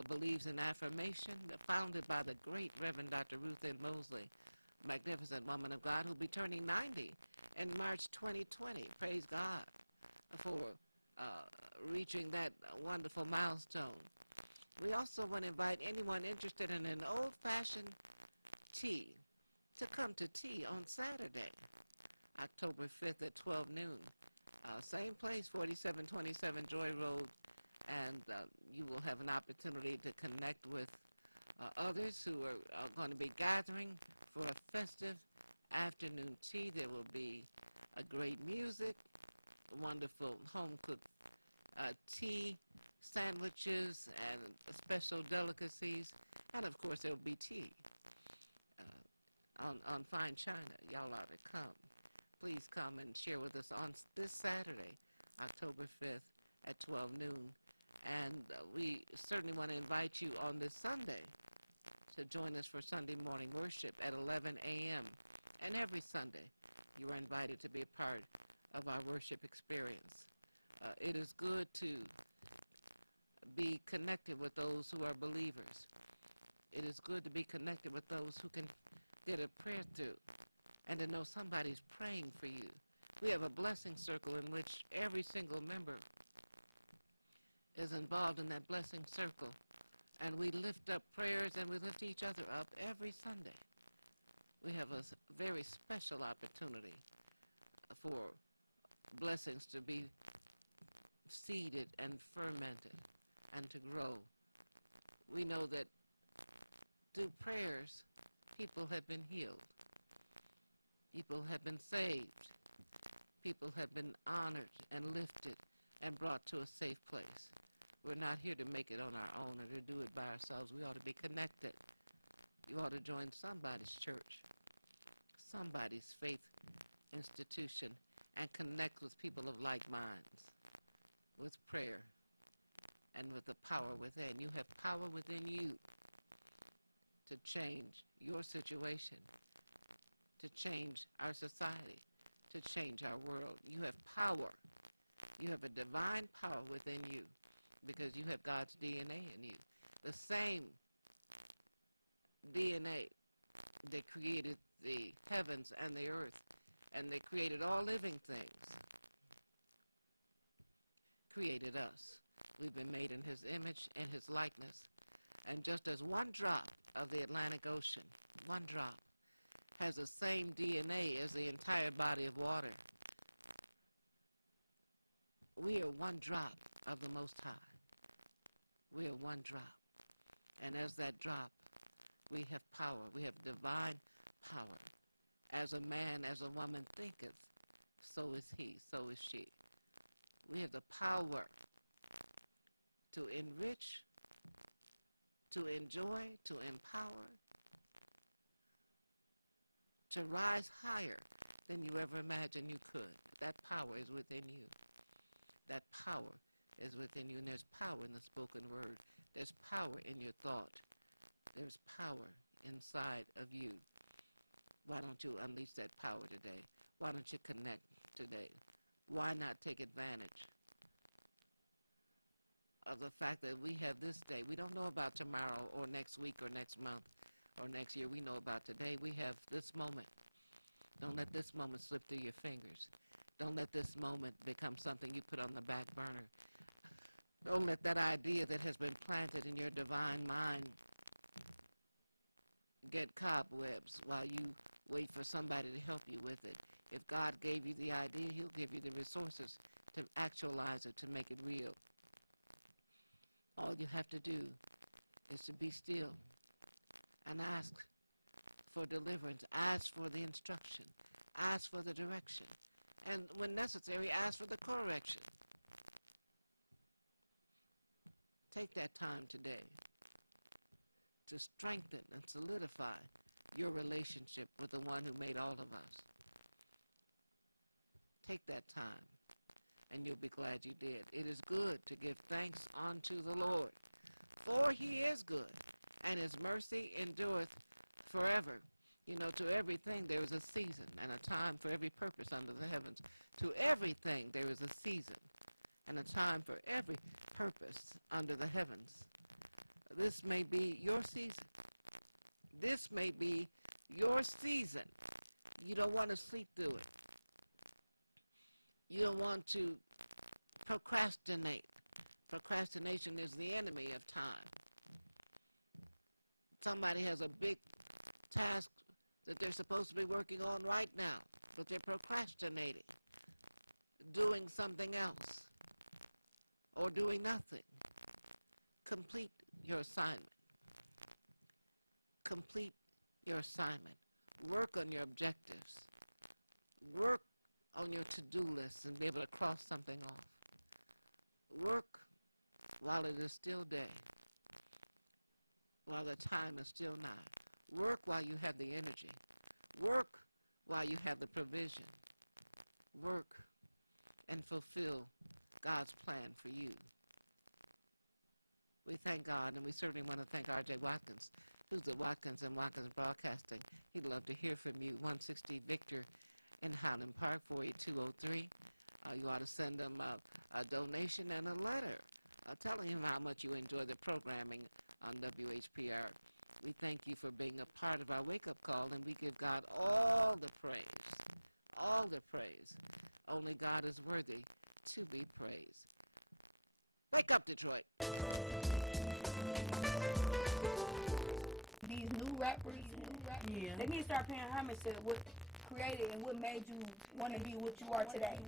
believes in affirmation, founded by the great Reverend Dr. Ruth N. Mosley, magnificent woman of God, who'll be turning 90 in March 2020. Praise God for reaching that wonderful milestone. We also want to invite anyone interested in an old-fashioned tea to come to tea on Saturday, October 5th at 12 noon. Same place, 4727 Joy Road, and you will have an opportunity to connect with others who are going to be gathering for a festive afternoon tea. There will be a great music, wonderful home-cooked tea, sandwiches, and special delicacies, and of course there will be tea on fine china. Y'all ought to come. Please come and share with us on this Saturday, October 5th at 12 noon. And we certainly want to invite you on this Sunday to join us for Sunday morning worship at 11 a.m. And every Sunday, you are invited to be a part of our worship experience. It is good to be connected with those who are believers. It is good to be connected with those who can get a prayer through and to know somebody's praying for you. We have a blessing circle in which every single member is involved in that blessing circle, and we lift up prayers and we lift each other up every Sunday. We have a very special opportunity for blessings to be seeded and fermented and to grow. We know that through prayers, people have been healed. People have been saved. People have been honored and lifted and brought to a safe place. We're not here to make it on our own or to do it by ourselves. We ought to be connected. You ought to join somebody's church, somebody's faith institution, and connect with people of like minds, with prayer and with the power within. You have power within you to change your situation, to change our society, to change our world. You have power. You have a divine power within you because you have God's DNA in you. The same DNA that created the heavens and the earth and that created all living things created us. We've been made in His image and His likeness. And just as one drop of the Atlantic Ocean, one drop, has the same DNA as the entire body of water, we are one drop of the Most High. We are one drop. And as that drop, we have power. We have divine power. As a man, as a woman thinketh, so is he, so is she. We have the power to enrich, to enjoy, to empower, to rise higher than you ever imagined you could. That power is within you. That power is within you, and there's power in the spoken word. There's power in your thought. There's power inside of you. Why don't you unleash that power today? Why don't you connect today? Why not take advantage of the fact that we have this day? We don't know about tomorrow or next week or next month or next year. We know about today. We have this moment. Don't let this moment slip through your fingers. Don't let this moment become something you put on the back burner. Don't let that idea that has been planted in your divine mind get cobwebs while you wait for somebody to help you with it. If God gave you the idea, he'll give you the resources to actualize it, to make it real. All you have to do is to be still and ask for deliverance, ask for the instruction, ask for the direction, and when necessary, ask for the correction. Take that time today to strengthen and solidify your relationship with the one who made all of us. Take that time, and you'll be glad you did. It is good to give thanks unto the Lord, for he is good, and his mercy endureth forever. You know, to everything there is a season and a time for every purpose under the heavens. To everything there is a season and a time for every purpose under the heavens. This may be your season. This may be your season. You don't want to sleep through it. You don't want to procrastinate. Procrastination is the enemy of time. Somebody has a big task that they're supposed to be working on right now, but they're procrastinating, doing something else, or doing nothing. Complete your assignment. Complete your assignment. Work on your objectives. Work on your to-do list and be able to cross something off. Work while it is still day, while the time is still nigh. Work while you have the energy. Work while you have the provision. Work and fulfill God's plan for you. We thank God, and we certainly want to thank R.J. Watkins, who's at Watkins and Watkins Broadcasting. He'd love to hear from you. 160 Victor in Highland Park, 48203. You ought to send him a donation and a letter telling him how much you enjoy the programming on WHPR. We thank you for being a part of our wake-up call, and we give God all the praise, all the praise. Only God is worthy to be praised. Wake up, Detroit. These new rappers, they need to start paying homage to what created and what made you want to be what you are today.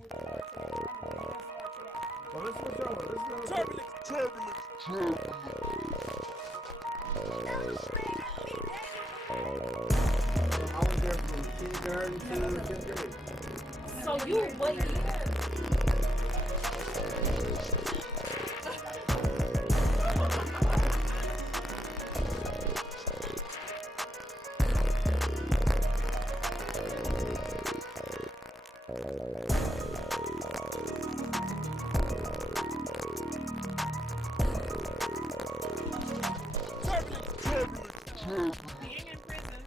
Well, let's switch over. Let's go. Turbulence. I was there from kindergarten to 5th grade. So you what year? Being in prison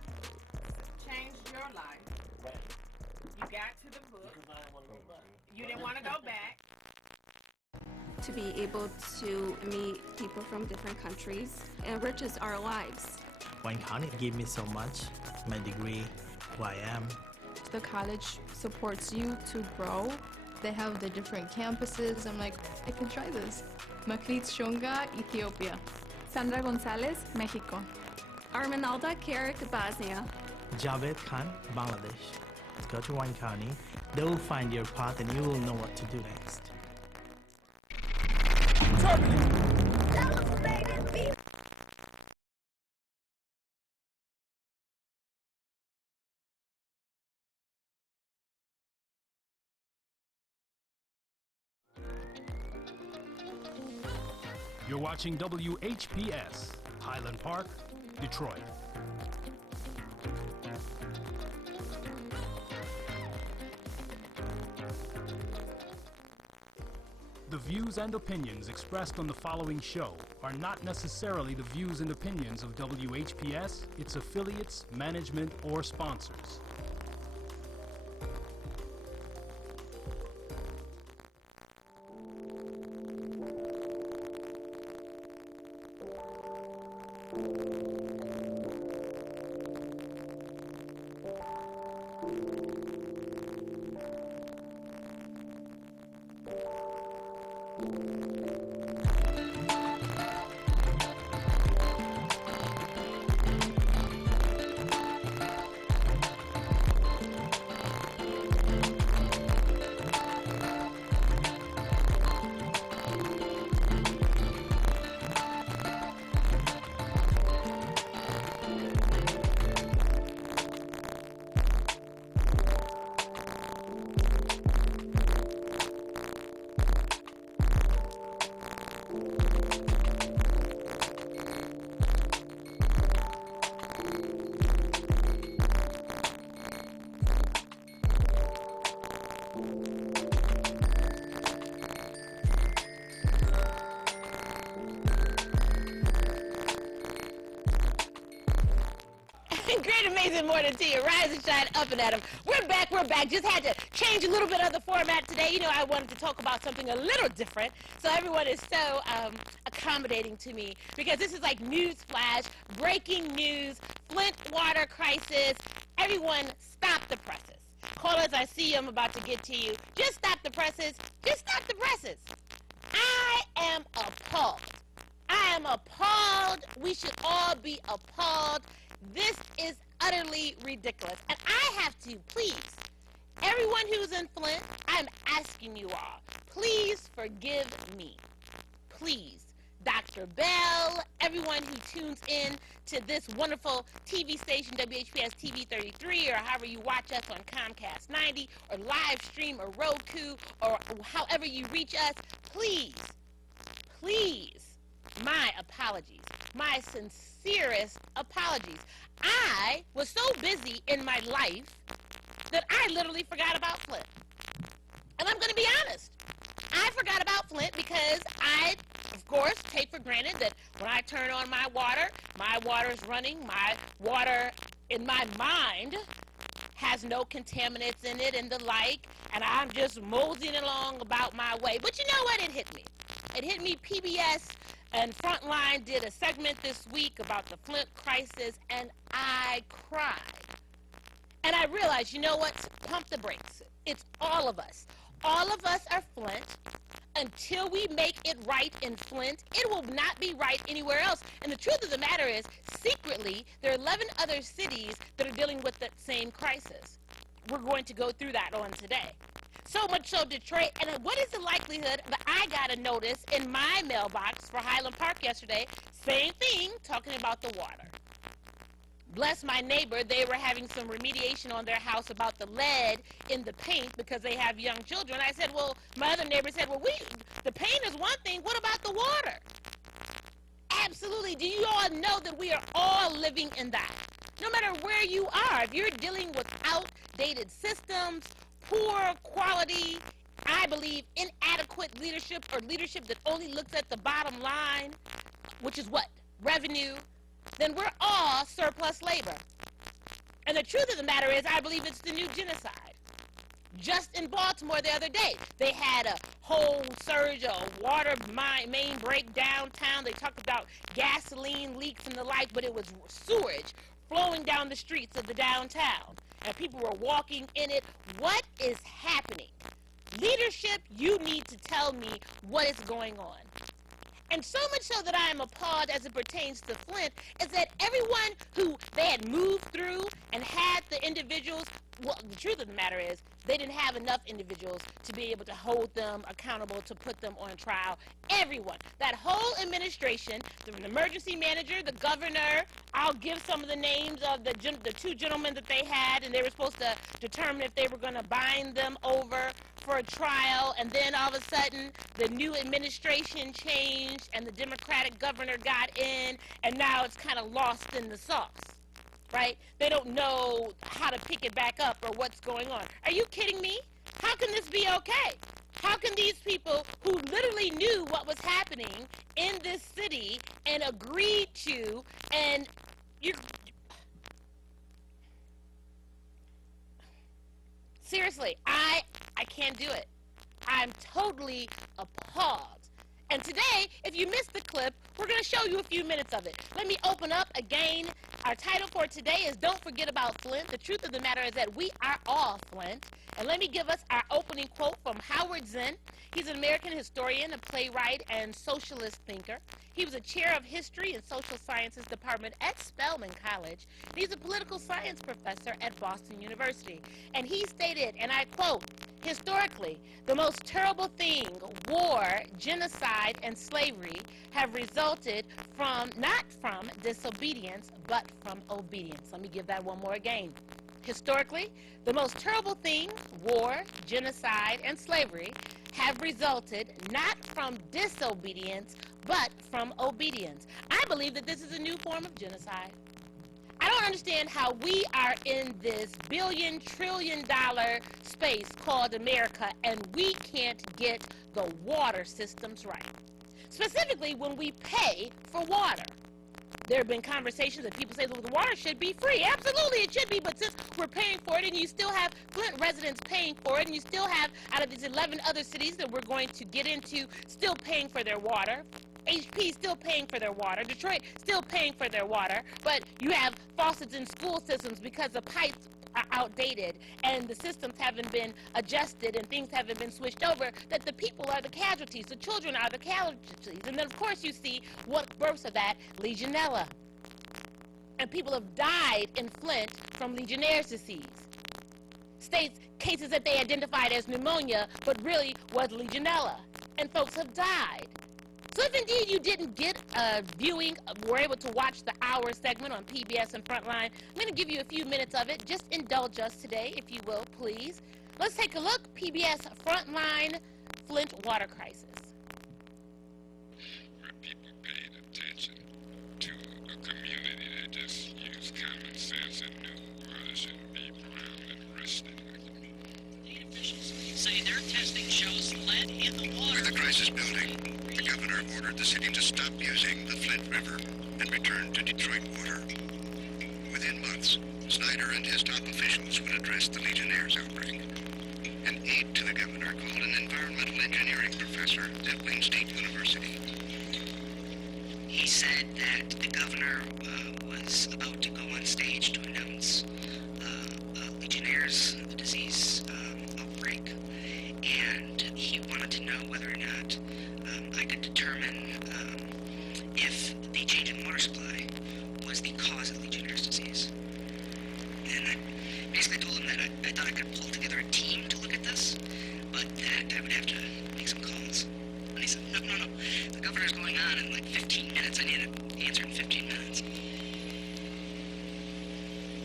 changed your life. You got to the book. You didn't want to go back. To be able to meet people from different countries enriches our lives. Wayne County gave me so much. My degree, who I am. The college supports you to grow. They have the different campuses. I'm like, I can try this. Makrit Shunga, Ethiopia. Sandra Gonzalez, Mexico. Arminalda Carrick, Bosnia. Javed Khan, Bangladesh. Go to Wayne County. They will find your path and you will know what to do next. You're watching WHPS, Highland Park, Detroit. The views and opinions expressed on the following show are not necessarily the views and opinions of WHPS, its affiliates, management, or sponsors. Great amazing morning to you. Rise and shine up and at 'em. We're back. Just had to change a little bit of the format today. You know, I wanted to talk about something a little different. So everyone is so accommodating to me because this is like news flash, breaking news, Flint water crisis. Everyone stop the presses. Callers, I see you. I'm about to get to you. Just stop the presses. Just stop the presses. I am appalled. I am appalled. We should all be appalled. This is utterly ridiculous. And I have to, please, everyone who's in Flint, I'm asking you all, please forgive me. Please. Dr. Bell, everyone who tunes in to this wonderful TV station, WHPS TV 33, or however you watch us on Comcast 90, or live stream, or Roku, or however you reach us, please, my apologies. My sincerest apologies. I was so busy in my life that I literally forgot about Flint. And I'm going to be honest. I forgot about Flint because I, of course, take for granted that when I turn on my water's running. My water, in my mind, has no contaminants in it and the like, and I'm just moseying along about my way. But you know what? It hit me. It hit me. PBS and Frontline did a segment this week about the Flint crisis, and I cried. And I realized, you know what? Pump the brakes. It's all of us. All of us are Flint. Until we make it right in Flint, it will not be right anywhere else. And the truth of the matter is, secretly, there are 11 other cities that are dealing with the same crisis. We're going to go through that on today. So much so Detroit, and what is the likelihood that I got a notice in my mailbox for Highland Park yesterday, same thing, talking about the water. Bless my neighbor, they were having some remediation on their house about the lead in the paint because they have young children. I said, well, my other neighbor said, well, the paint is one thing, what about the water? Absolutely. Do you all know that we are all living in that? No matter where you are, if you're dealing with outdated systems, poor quality, I believe, inadequate leadership or leadership that only looks at the bottom line, which is what? Revenue. Then we're all surplus labor. And the truth of the matter is, I believe it's the new genocide. Just in Baltimore the other day, they had a whole surge of water main break downtown. They talked about gasoline leaks and the like, but it was sewage flowing down the streets of the downtown. And people were walking in it. What is happening? Leadership, you need to tell me what is going on. And so much so that I am appalled as it pertains to Flint is that everyone who they had moved through and had the individuals, well, the truth of the matter is they didn't have enough individuals to be able to hold them accountable, to put them on trial. Everyone, that whole administration, the emergency manager, the governor, I'll give some of the names of the two gentlemen that they had, and they were supposed to determine if they were going to bind them over for a trial, and then all of a sudden the new administration changed and the Democratic governor got in, and now it's kind of lost in the sauce, right? They don't know how to pick it back up or what's going on. Are you kidding me? How can this be okay? How can these people who literally knew what was happening in this city and agreed to, and seriously, I can't do it. I'm totally appalled. And today, if you missed the clip, we're going to show you a few minutes of it. Let me open up again. Our title for today is Don't Forget About Flint. The truth of the matter is that we are all Flint. And let me give us our opening quote from Howard Zinn. He's an American historian, a playwright, and socialist thinker. He was a chair of history and social sciences department at Spelman College. He's a political science professor at Boston University. And he stated, and I quote, "Historically, the most terrible thing, war, genocide, and slavery have resulted from, not from disobedience, but from obedience." Let me give that one more again. Historically, the most terrible thing, war, genocide, and slavery have resulted not from disobedience, but from obedience. I believe that this is a new form of genocide. I don't understand how we are in this billion, trillion-dollar space called America, and we can't get the water systems right. Specifically, when we pay for water. There have been conversations that people say, well, the water should be free. Absolutely, it should be, but since we're paying for it, and you still have Flint residents paying for it, and you still have, out of these 11 other cities that we're going to get into, still paying for their water. HP still paying for their water. Detroit still paying for their water. But you have faucets in school systems because the pipes are outdated and the systems haven't been adjusted and things haven't been switched over, that the people are the casualties. The children are the casualties. And then, of course, you see what births of that, Legionella. And people have died in Flint from Legionnaire's disease. States cases that they identified as pneumonia, but really was Legionella. And folks have died. So if indeed you didn't get a viewing, were able to watch the hour segment on PBS and Frontline, I'm going to give you a few minutes of it. Just indulge us today, if you will, please. Let's take a look. PBS Frontline, Flint water crisis. Where people paid attention to a community that just used common sense and knew water shouldn't be brown and rusted. State officials say their testing shows lead in the water. With the crisis building, the governor ordered the city to stop using the Flint River and return to Detroit water. Within months, Snyder and his top officials would address the Legionnaire's outbreak. An aide to the governor called an environmental engineering professor at Wayne State University. He said that the governor was about to go on stage to announce Legionnaire's disease outbreak, and he wanted to know whether or not I could determine if the change in water supply was the cause of Legionnaire's disease. And I basically told him that I thought I could pull together a team to look at this, but that I would have to make some calls. And he said, no, the governor's going on in like 15 minutes. I need an answer in 15 minutes.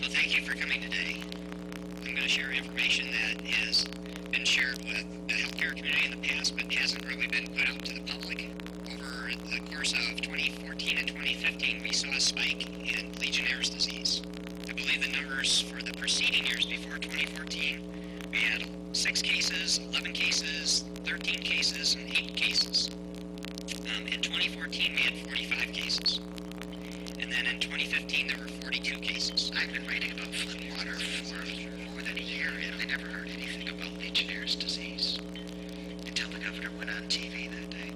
Well, thank you for coming today. I'm going to share information that has been shared with the healthcare community in the past, but hasn't really been put out to the public. Over the course of 2014 and 2015, we saw a spike in Legionnaire's disease. I believe the numbers for the preceding years before 2014, we had 6 cases, 11 cases, 13 cases, and 8 cases. In 2014, we had 45 cases. And then in 2015, there were 42 cases. I've been writing about Flint water for more than a year, and I never heard anything about Legionnaire's disease until the governor went on TV that day.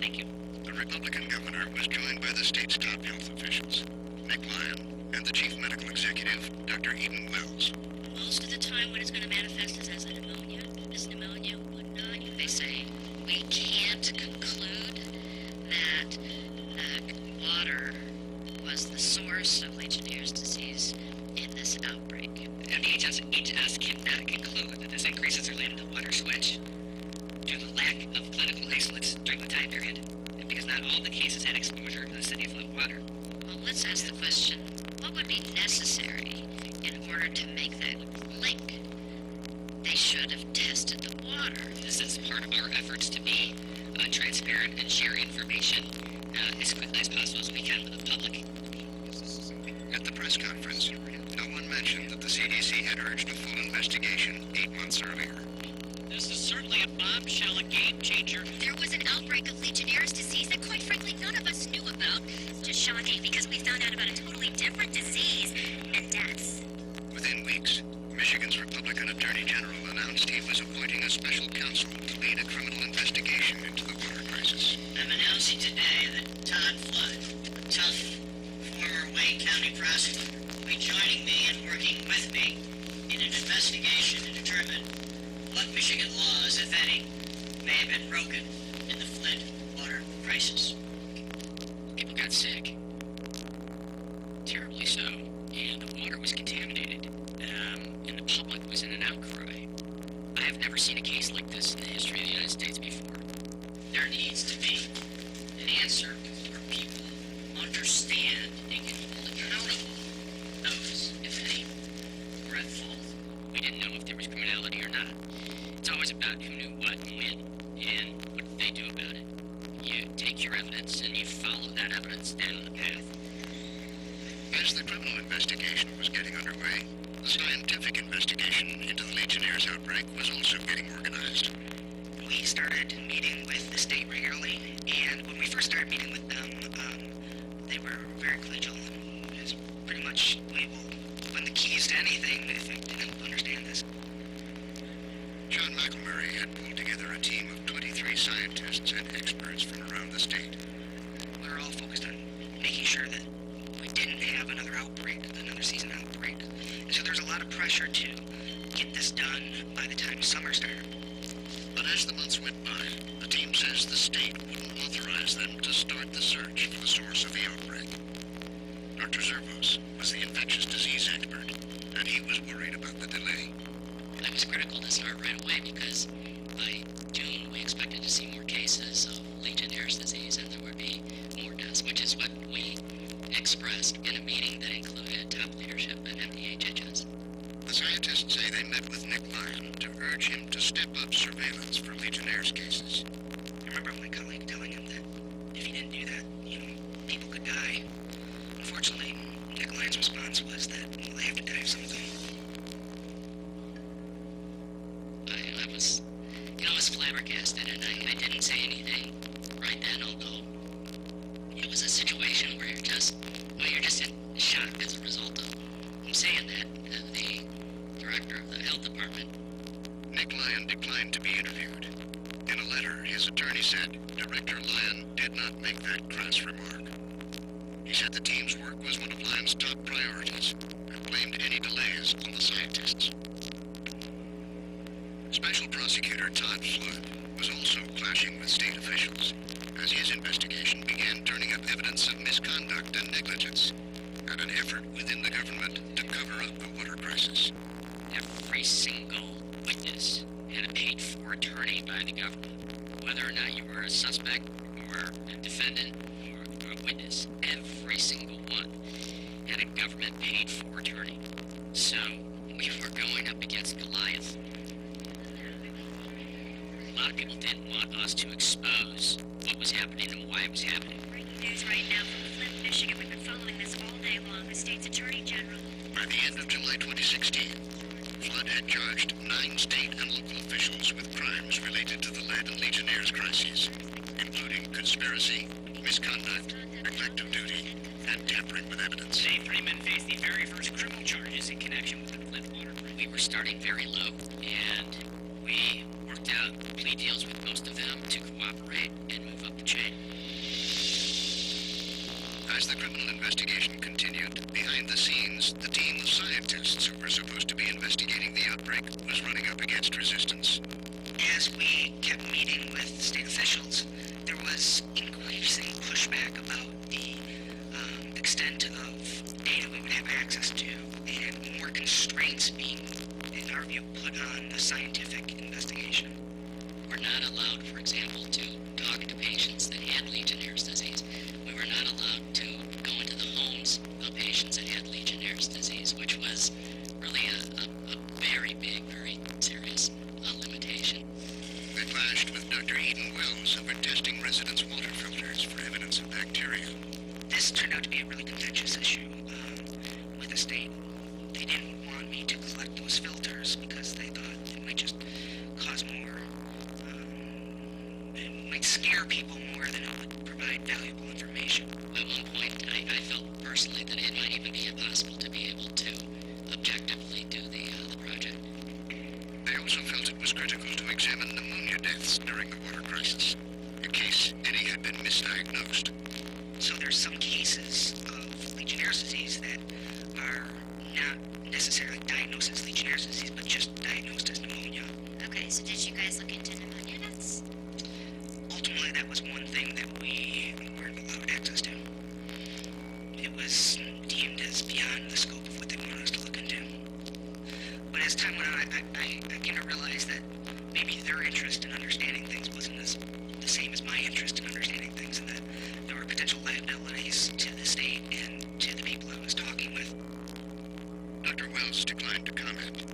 Thank you. The Republican governor was joined by the state's top health officials, Nick Lyon, and the chief medical executive, Dr. Eden Wells. Most of the time when it's going to manifest is as a pneumonia. This pneumonia would not, they say, we can't conclude that the water was the source of Legionnaire's disease in this outbreak. And DHS cannot conclude that this increase is related to water switch due to the lack of clinical isolates during the time period, and because not all the cases had exposure to the city of Flint water. Well, let's ask the question, what would be necessary in order to make that link? They should have tested the water. This is part of our efforts to be transparent and share information as quickly as possible as we can with the public. At the press conference, no one mentioned that the CDC had urged a full investigation 8 months earlier. shocking because we found out about a totally different disease and deaths. Within weeks, Michigan's Republican Attorney General announced he was appointing a special counsel to lead a criminal investigation into the water crisis. I'm announcing today that Todd Flood, a tough former Wayne County prosecutor, will be joining me and working with me in an investigation to determine what Michigan laws, if any, may have been broken in the Flint water crisis. People got sick. Terribly so. And the water was contaminated. And the public was in an outcry. I have never seen a case like this in the history of the United States before. There needs to be an answer where people understand and can hold accountable those, if any, who are at fault. We didn't know if there was criminality or not. It's always about who knew what and when, and what did they do about it. You take your evidence and you follow that evidence down the path. As the criminal investigation was getting underway, the scientific investigation into the Legionnaires' outbreak was also getting organized. We started meeting with the state regularly, and when we first started meeting with them, they were very collegial. It was pretty much, we will win the keys to anything if we didn't understand this. John McElmurray had pulled together a team of 23 scientists and experts from around the state. We were all focused on making sure that we didn't have another outbreak, another season outbreak. And so there's a lot of pressure to get this done by the time summer started. But as the months went by, the team says the state wouldn't authorize them to start the search for the source of the outbreak. Dr. Zervos was the infectious disease expert, and he was worried about the delay. It was critical to start right away because by June we expected to see more cases of Legionnaire's disease and there would be more deaths, which is what we expressed in a meeting that included top leadership and FDA judges. The scientists say they met with Nick Lyon to urge him to step up surveillance for Legionnaire's cases. I remember my colleague telling him that if he didn't do that, people could die. Unfortunately, Nick Lyon's response was that, well, they have to die of something. I was flabbergasted and I didn't say anything right then, although it was a situation where you're just in shock as a result of him saying that. The director of the health department, Nick Lyon, declined to be interviewed. In a letter, his attorney said Director Lyon did not make that crass remark. He said the team's work was one of Lyon's top priorities and blamed any delays on the scientists. Special Prosecutor Todd Flood was also clashing with state officials as his investigation began turning up evidence of misconduct and negligence and an effort within the government to cover up the water crisis. every single witness had a paid-for attorney by the government. Whether or not you were a suspect or a defendant or a witness, every single one had a government paid-for attorney. So we were going up against Goliath. A lot of people didn't want us to expose what was happening and why it was happening. Breaking news right now from Flint, Michigan. We've been following this all day long. The state's attorney general. By the end of July 2016, Flood had charged 9 state and local officials with crimes related to the lead and Legionnaires' crises, including conspiracy, misconduct, neglect of duty, and tampering with evidence. Today, 3 men faced the very first criminal charges in connection with the Flint water. We were starting very low, and we worked out plea deals with most of them to cooperate and move up the chain. As the criminal investigation continued, behind the scenes, the team of scientists who were supposed to be investigating the outbreak was running up against resistance. As we kept meeting with state officials, there was increasing pushback about the extent of data we would have access to, and more constraints being, in our view, put on the scientific investigation. We're not allowed, for example, to talk to patients that had Legionnaire's disease. We were not allowed to go into the homes of patients that had Legionnaire's disease, which was really a very big, very serious limitation. They clashed with Dr. Eden Wells over testing residents' water filters for evidence of bacteria. This turned out to be a really contentious issue with the state. They didn't want me to collect those filters because they thought it might just cause more, it might scare people more than it would provide valuable information. At one point, I diagnoses of Legionnaire's disease that are not necessarily diagnosed as Legionnaire's disease, but just diagnosed as pneumonia. Okay, so did you guys look into pneumonia tests? Ultimately, that was one thing that we weren't allowed access to. It was deemed as beyond the scope of what they wanted us to look into. But as time went on, I came to realize that maybe their interest in understanding things wasn't the same as my interest in understanding things, and that there were potential liabilities to the state and to the people I was talking with. Dr. Wells declined to comment.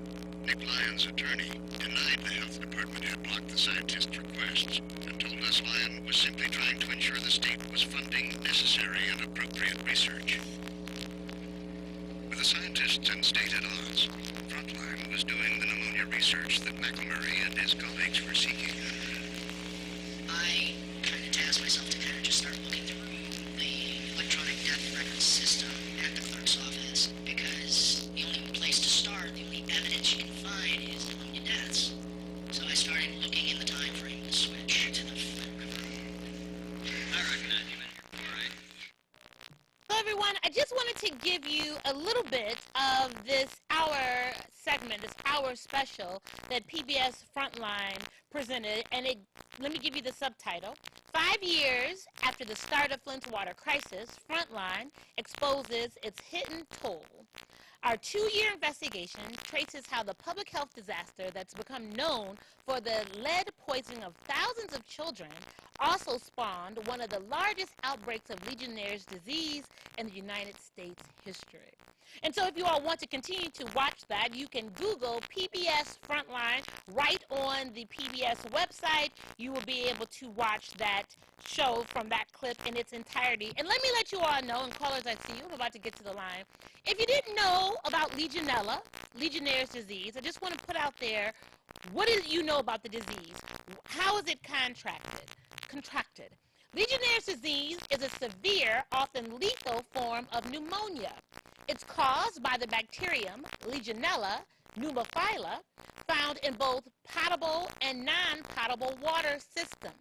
Nick Lyon's attorney denied the health department had blocked the scientist's requests and told us Lyon was simply trying to ensure the state was funding necessary and appropriate research. With the scientists and state at odds, Frontline was doing the pneumonia research that McElmurray and his colleagues were seeking. I kind of tasked myself to kind of just start looking through the electronic death record system at the clerk's office, because the only place to start, the only evidence you can find is pneumonia deaths. So I started looking in the time frame to switch to the Flint River. I recognize you, man. All right. Hello, everyone. I just wanted to give you a little bit of this hour segment, this hour special that PBS Frontline presented, and let me give you the subtitle. 5 years after the start of Flint's water crisis, Frontline exposes its hidden toll. Our 2-year investigation traces how the public health disaster that's become known for the lead poisoning of thousands of children also spawned one of the largest outbreaks of Legionnaire's disease in the United States history. And so if you all want to continue to watch that, you can Google PBS Frontline right on the PBS website. You will be able to watch that show from that clip in its entirety. And let me let you all know, and callers, I see you, I'm about to get to the line. If you didn't know about Legionella, Legionnaire's disease, I just want to put out there, what do you know about the disease? How is it contracted? Legionnaire's disease is a severe, often lethal form of pneumonia. It's caused by the bacterium Legionella pneumophila, found in both potable and non-potable water systems.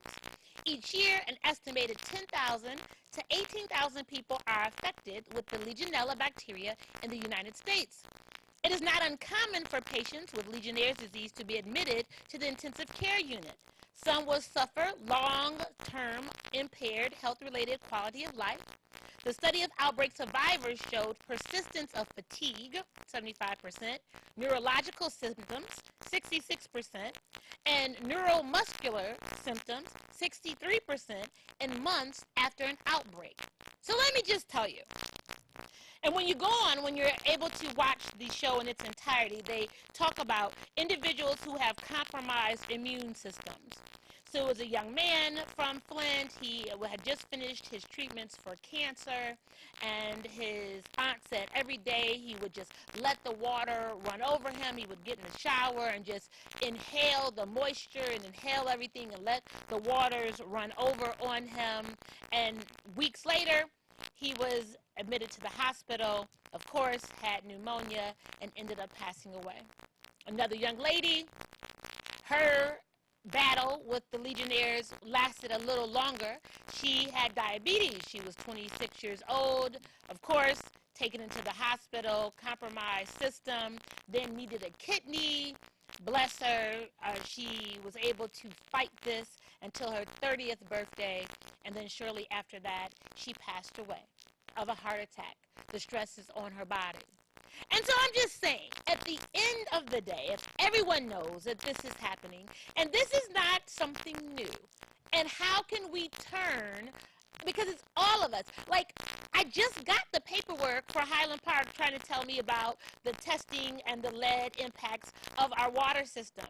Each year, an estimated 10,000 to 18,000 people are affected with the Legionella bacteria in the United States. It is not uncommon for patients with Legionnaire's disease to be admitted to the intensive care unit. Some will suffer long-term impaired health-related quality of life. The study of outbreak survivors showed persistence of fatigue, 75%, neurological symptoms, 66%, and neuromuscular symptoms, 63%, in months after an outbreak. So let me just tell you. And when you go on, when you're able to watch the show in its entirety, they talk about individuals who have compromised immune systems. So it was a young man from Flint. He had just finished his treatments for cancer, and his aunt said every day he would just let the water run over him. He would get in the shower and just inhale the moisture and inhale everything and let the waters run over on him. And weeks later, he was admitted to the hospital, of course, had pneumonia, and ended up passing away. Another young lady, her battle with the Legionnaires lasted a little longer. She had diabetes. She was 26 years old, of course, taken into the hospital, compromised system, then needed a kidney. Bless her, she was able to fight this until her 30th birthday, and then shortly after that, she passed away of a heart attack. The stress is on her body. And so I'm just saying, at the end of the day, if everyone knows that this is happening, and this is not something new, and how can we turn, because it's all of us. Like, I just got the paperwork for Highland Park trying to tell me about the testing and the lead impacts of our water system.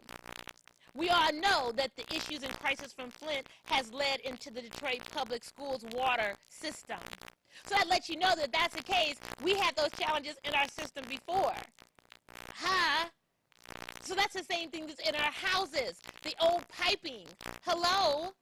We all know that the issues and crisis from Flint has led into the Detroit Public Schools water system. So that lets you know that that's the case. We had those challenges in our system before. So that's the same thing that's in our houses, the old piping. Hello?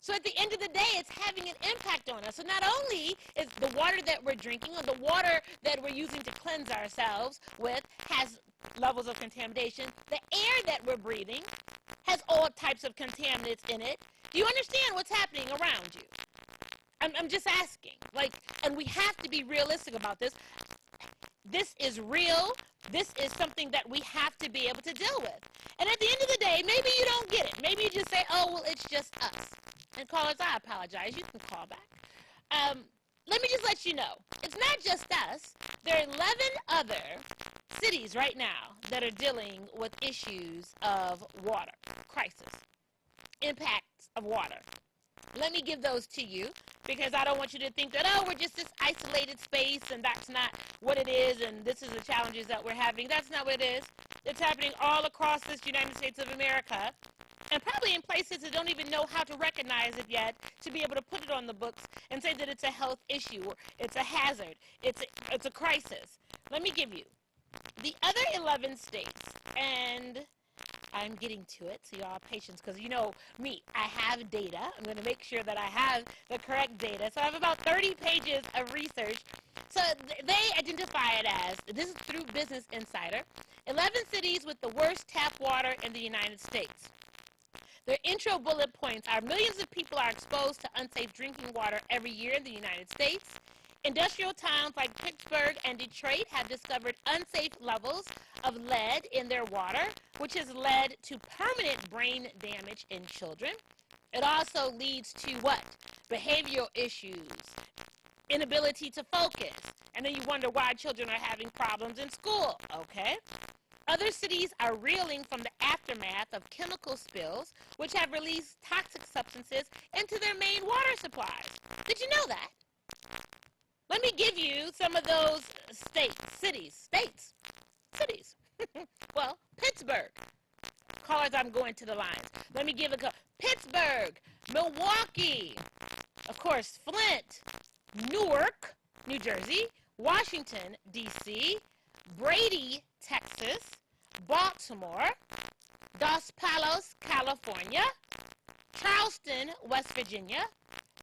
So at the end of the day, it's having an impact on us. So not only is the water that we're drinking or the water that we're using to cleanse ourselves with has levels of contamination, the air that we're breathing has all types of contaminants in it. Do you understand what's happening around you? I'm just asking. Like, and we have to be realistic about this. This is real. This is something that we have to be able to deal with. And at the end of the day, maybe you don't get it. Maybe you just say, oh, well, it's just us. And callers, I apologize. You can call back. Let me just let you know, it's not just us. There are 11 other cities right now that are dealing with issues of water crisis, impacts of water. Let me give those to you because I don't want you to think that, oh, we're just this isolated space and that's not what it is and this is the challenges that we're having. That's not what it is. It's happening all across this United States of America and probably in places that don't even know how to recognize it yet to be able to put it on the books and say that it's a health issue or it's a hazard, it's a crisis. Let me give you the other 11 states, and I'm getting to it, so y'all have patience, because you know me, I have data. I'm going to make sure that I have the correct data. So I have about 30 pages of research. So they identify it as, this is through Business Insider, 11 cities with the worst tap water in the United States. Their intro bullet points are millions of people are exposed to unsafe drinking water every year in the United States. Industrial towns like Pittsburgh and Detroit have discovered unsafe levels of lead in their water, which has led to permanent brain damage in children. It also leads to what? Behavioral issues, inability to focus. And then you wonder why children are having problems in school, okay? Other cities are reeling from the aftermath of chemical spills, which have released toxic substances into their main water supplies. Did you know that? Let me give you some of those cities. Well, Pittsburgh. Callers, I'm going to the lines. Let me give a call. Pittsburgh, Milwaukee, of course, Flint, Newark, New Jersey, Washington, D.C., Brady, Texas, Baltimore, Dos Palos, California, Charleston, West Virginia,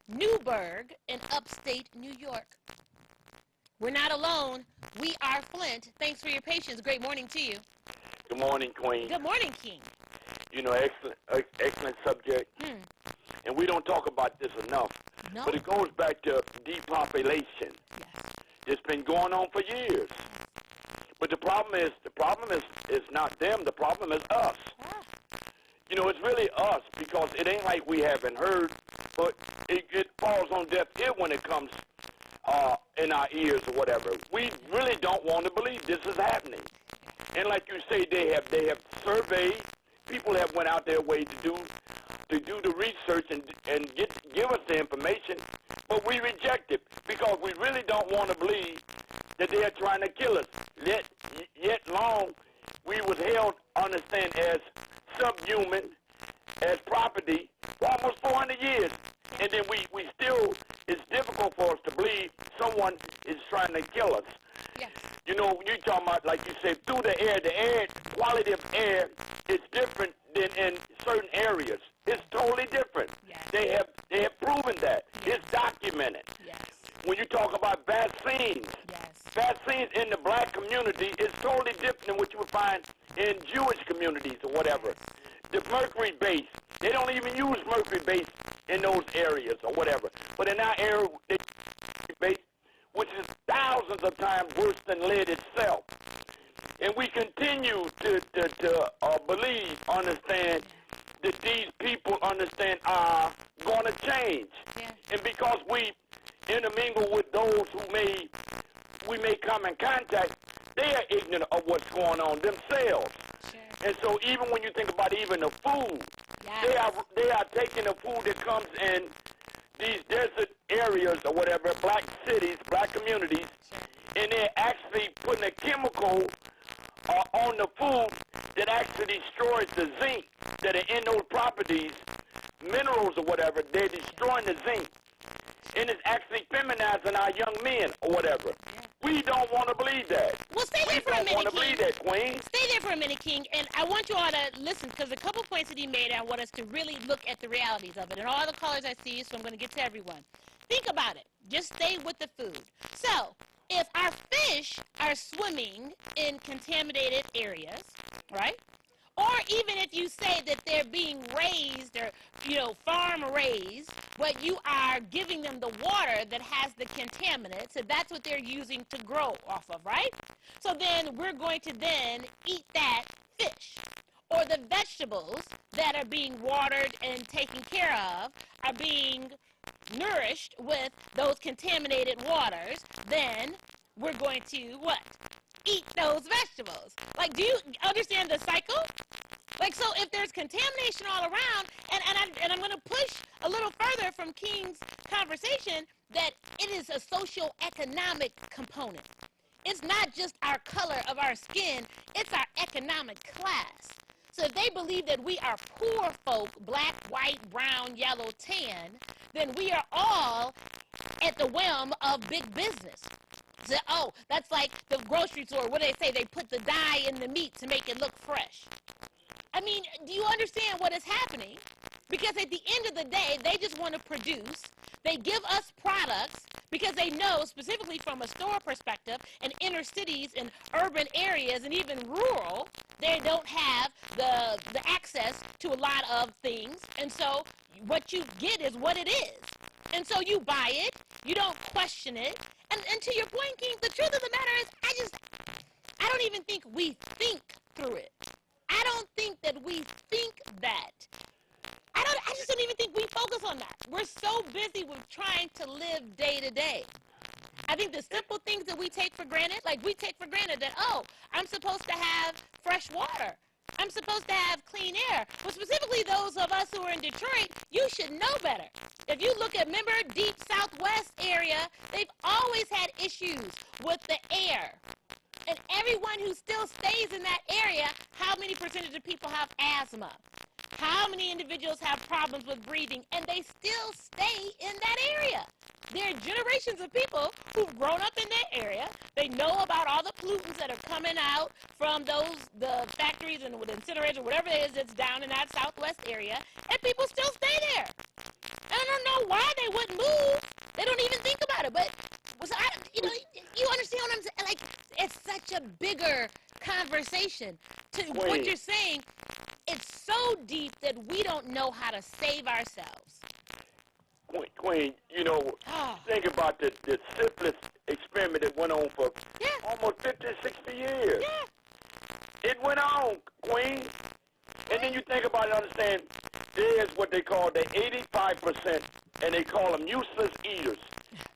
Newburgh, in upstate New York. We're not alone. We are Flint. Thanks for your patience. Great morning to you. Good morning, Queen. Good morning, King. You know, excellent subject. And we don't talk about this enough. No. But it goes back to depopulation. Yes. It's been going on for years. But the problem is not them. The problem is us. You know, it's really us because it ain't like we haven't heard, but it falls on deaf ear when it comes in our ears or whatever. We really don't want to believe this is happening. And like you say, they have surveyed. People have went out their way to do the research and give us the information, but we reject it because we really don't want to believe that they are trying to kill us. Yet long we was held, understand, as subhuman, as property for almost 400 years. And then we still, it's difficult for us to believe someone is trying to kill us. Yes. You know, you're talking about, like you said, through the air quality of air is different than in certain areas. It's totally different. Yes. They have proven that. Yes. It's documented. Yes. When you talk about vaccines, vaccines in the black community is totally different than what you would find in Jewish communities or whatever. The mercury base, they don't even use mercury base in those areas or whatever. But in our area, they use base, which is thousands of times worse than lead itself. And we continue to believe, understand, that these people, understand, are going to change. Yeah. And because we intermingle with those who we may come in contact, they are ignorant of what's going on themselves. Sure. And so even when you think about even the food, they are taking the food that comes in these desert areas or whatever, black cities, black communities, and they're actually putting a chemical on the food that actually destroys the zinc that are in those properties, minerals or whatever. They're destroying the zinc. And it's actually feminizing our young men or whatever. Yeah. We don't want to believe that. Well, stay there for a minute, King. We don't want to believe that, Queen. Stay there for a minute, King. And I want you all to listen because a couple points that he made, I want us to really look at the realities of it. And all the callers I see, so I'm going to get to everyone. Think about it. Just stay with the food. So, if our fish are swimming in contaminated areas, right? Or even if you say that they're being raised or, farm raised, but you are giving them the water that has the contaminants, so that's what they're using to grow off of, right? So then we're going to then eat that fish. Or the vegetables that are being watered and taken care of are being nourished with those contaminated waters, then we're going to what? Eat those vegetables. Like, do you understand the cycle? Like, so if there's contamination all around, and I'm going to push a little further from King's conversation, that it is a socioeconomic component. It's not just our color of our skin, it's our economic class. So if they believe that we are poor folk, black, white, brown, yellow, tan, then we are all at the whim of big business. So, that's like the grocery store. What do they say? They put the dye in the meat to make it look fresh. I mean, do you understand what is happening? Because at the end of the day, they just want to produce. They give us products because they know, specifically from a store perspective, in inner cities and urban areas and even rural, they don't have the access to a lot of things. And so what you get is what it is. And so you buy it. You don't question it. And to your point, King, the truth of the matter is I don't even think we think through it. I don't think that we think that. I just don't even think we focus on that. We're so busy with trying to live day to day. I think the simple things that we take for granted, like we take for granted that, I'm supposed to have fresh water. I'm supposed to have clean air. But specifically those of us who are in Detroit, you should know better. If you look at, remember, deep southwest area, they've always had issues with the air. And everyone who still stays in that area, how many percentage of people have asthma? How many individuals have problems with breathing? And they still stay in that area. There are generations of people who've grown up in that area. They know about all the pollutants that are coming out from the factories and with incinerators, whatever it is that's down in that southwest area, and people still stay there. And I don't know why they wouldn't move. They don't even think about it. But you understand what I'm saying? Like, it's such a bigger conversation to what you're saying. It's so deep that we don't know how to save ourselves. Queen, think about the syphilis experiment that went on for almost 50, 60 years. Yeah. It went on, Queen. And then you think about it and understand, there's what they call the 85%, and they call them useless eaters.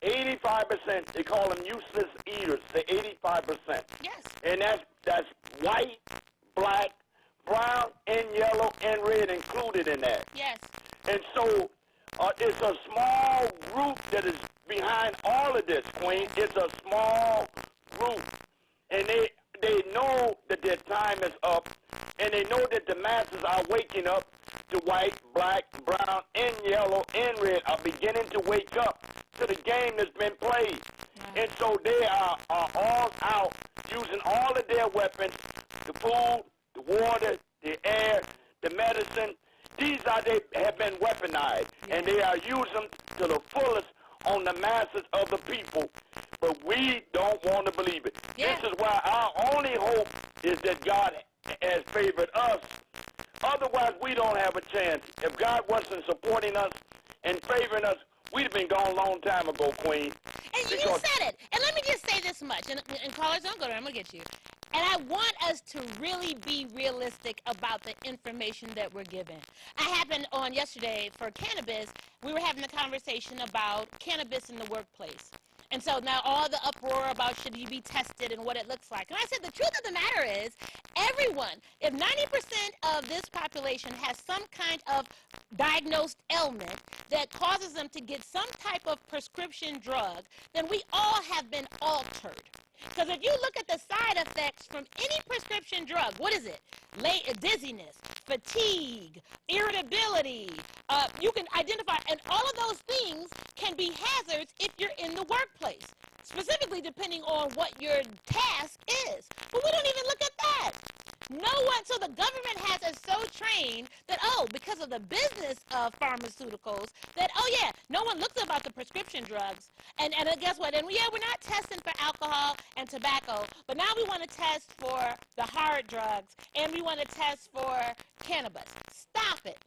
85%, they call them useless eaters, the 85%. Yes. And that's white, black, brown, and yellow, and red included in that. Yes. And so it's a small group that is behind all of this, Queen. It's a small group. And they know that their time is up, and they know that the masses are waking up. The white, black, brown, and yellow, and red are beginning to wake up to the game that's been played. Yeah. And so they are all out using all of their weapons, the food, the water, the air, the medicine. These have been weaponized, and they are using to the fullest on the masses of the people. But we don't want to believe it. Yeah. This is why our only hope is that God has favored us. Otherwise, we don't have a chance. If God wasn't supporting us and favoring us, we'd have been gone a long time ago, Queen. And you said it. And let me just say this much. And callers, don't go there. I'm going to get you. And I want us to really be realistic about the information that we're given. I happened on yesterday for cannabis, we were having a conversation about cannabis in the workplace. And so now all the uproar about should you be tested and what it looks like. And I said the truth of the matter is everyone, if 90% of this population has some kind of diagnosed ailment that causes them to get some type of prescription drug, then we all have been altered. Because if you look at the side effects from any prescription drug, what is it? Dizziness, fatigue, irritability. You can identify, and all of those things can be hazards if you're in the workplace, specifically depending on what your task is. But we don't even look at that. No one, so the government has us so trained that, because of the business of pharmaceuticals, that, no one looks about the prescription drugs. And guess what? And we're not testing for alcohol and tobacco, but now we want to test for the hard drugs, and we want to test for cannabis. Stop it.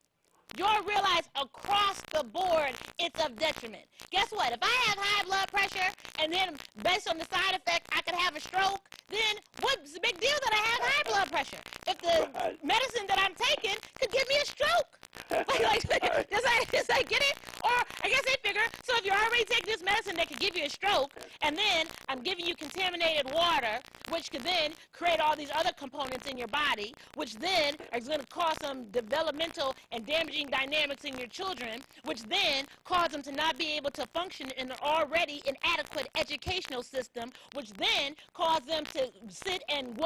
You'll realize across the board it's of detriment. Guess what? If I have high blood pressure and then based on the side effect I could have a stroke, then what's the big deal that I have high blood pressure? If the medicine that I'm taking could give me a stroke. Does I get it? Or I guess they figure, so if you're already taking this medicine that could give you a stroke, and then I'm giving you contaminated water, which could then create all these other components in your body, which then is going to cause some developmental and damaging dynamics in your children, which then cause them to not be able to function in an already inadequate educational system, which then cause them to sit and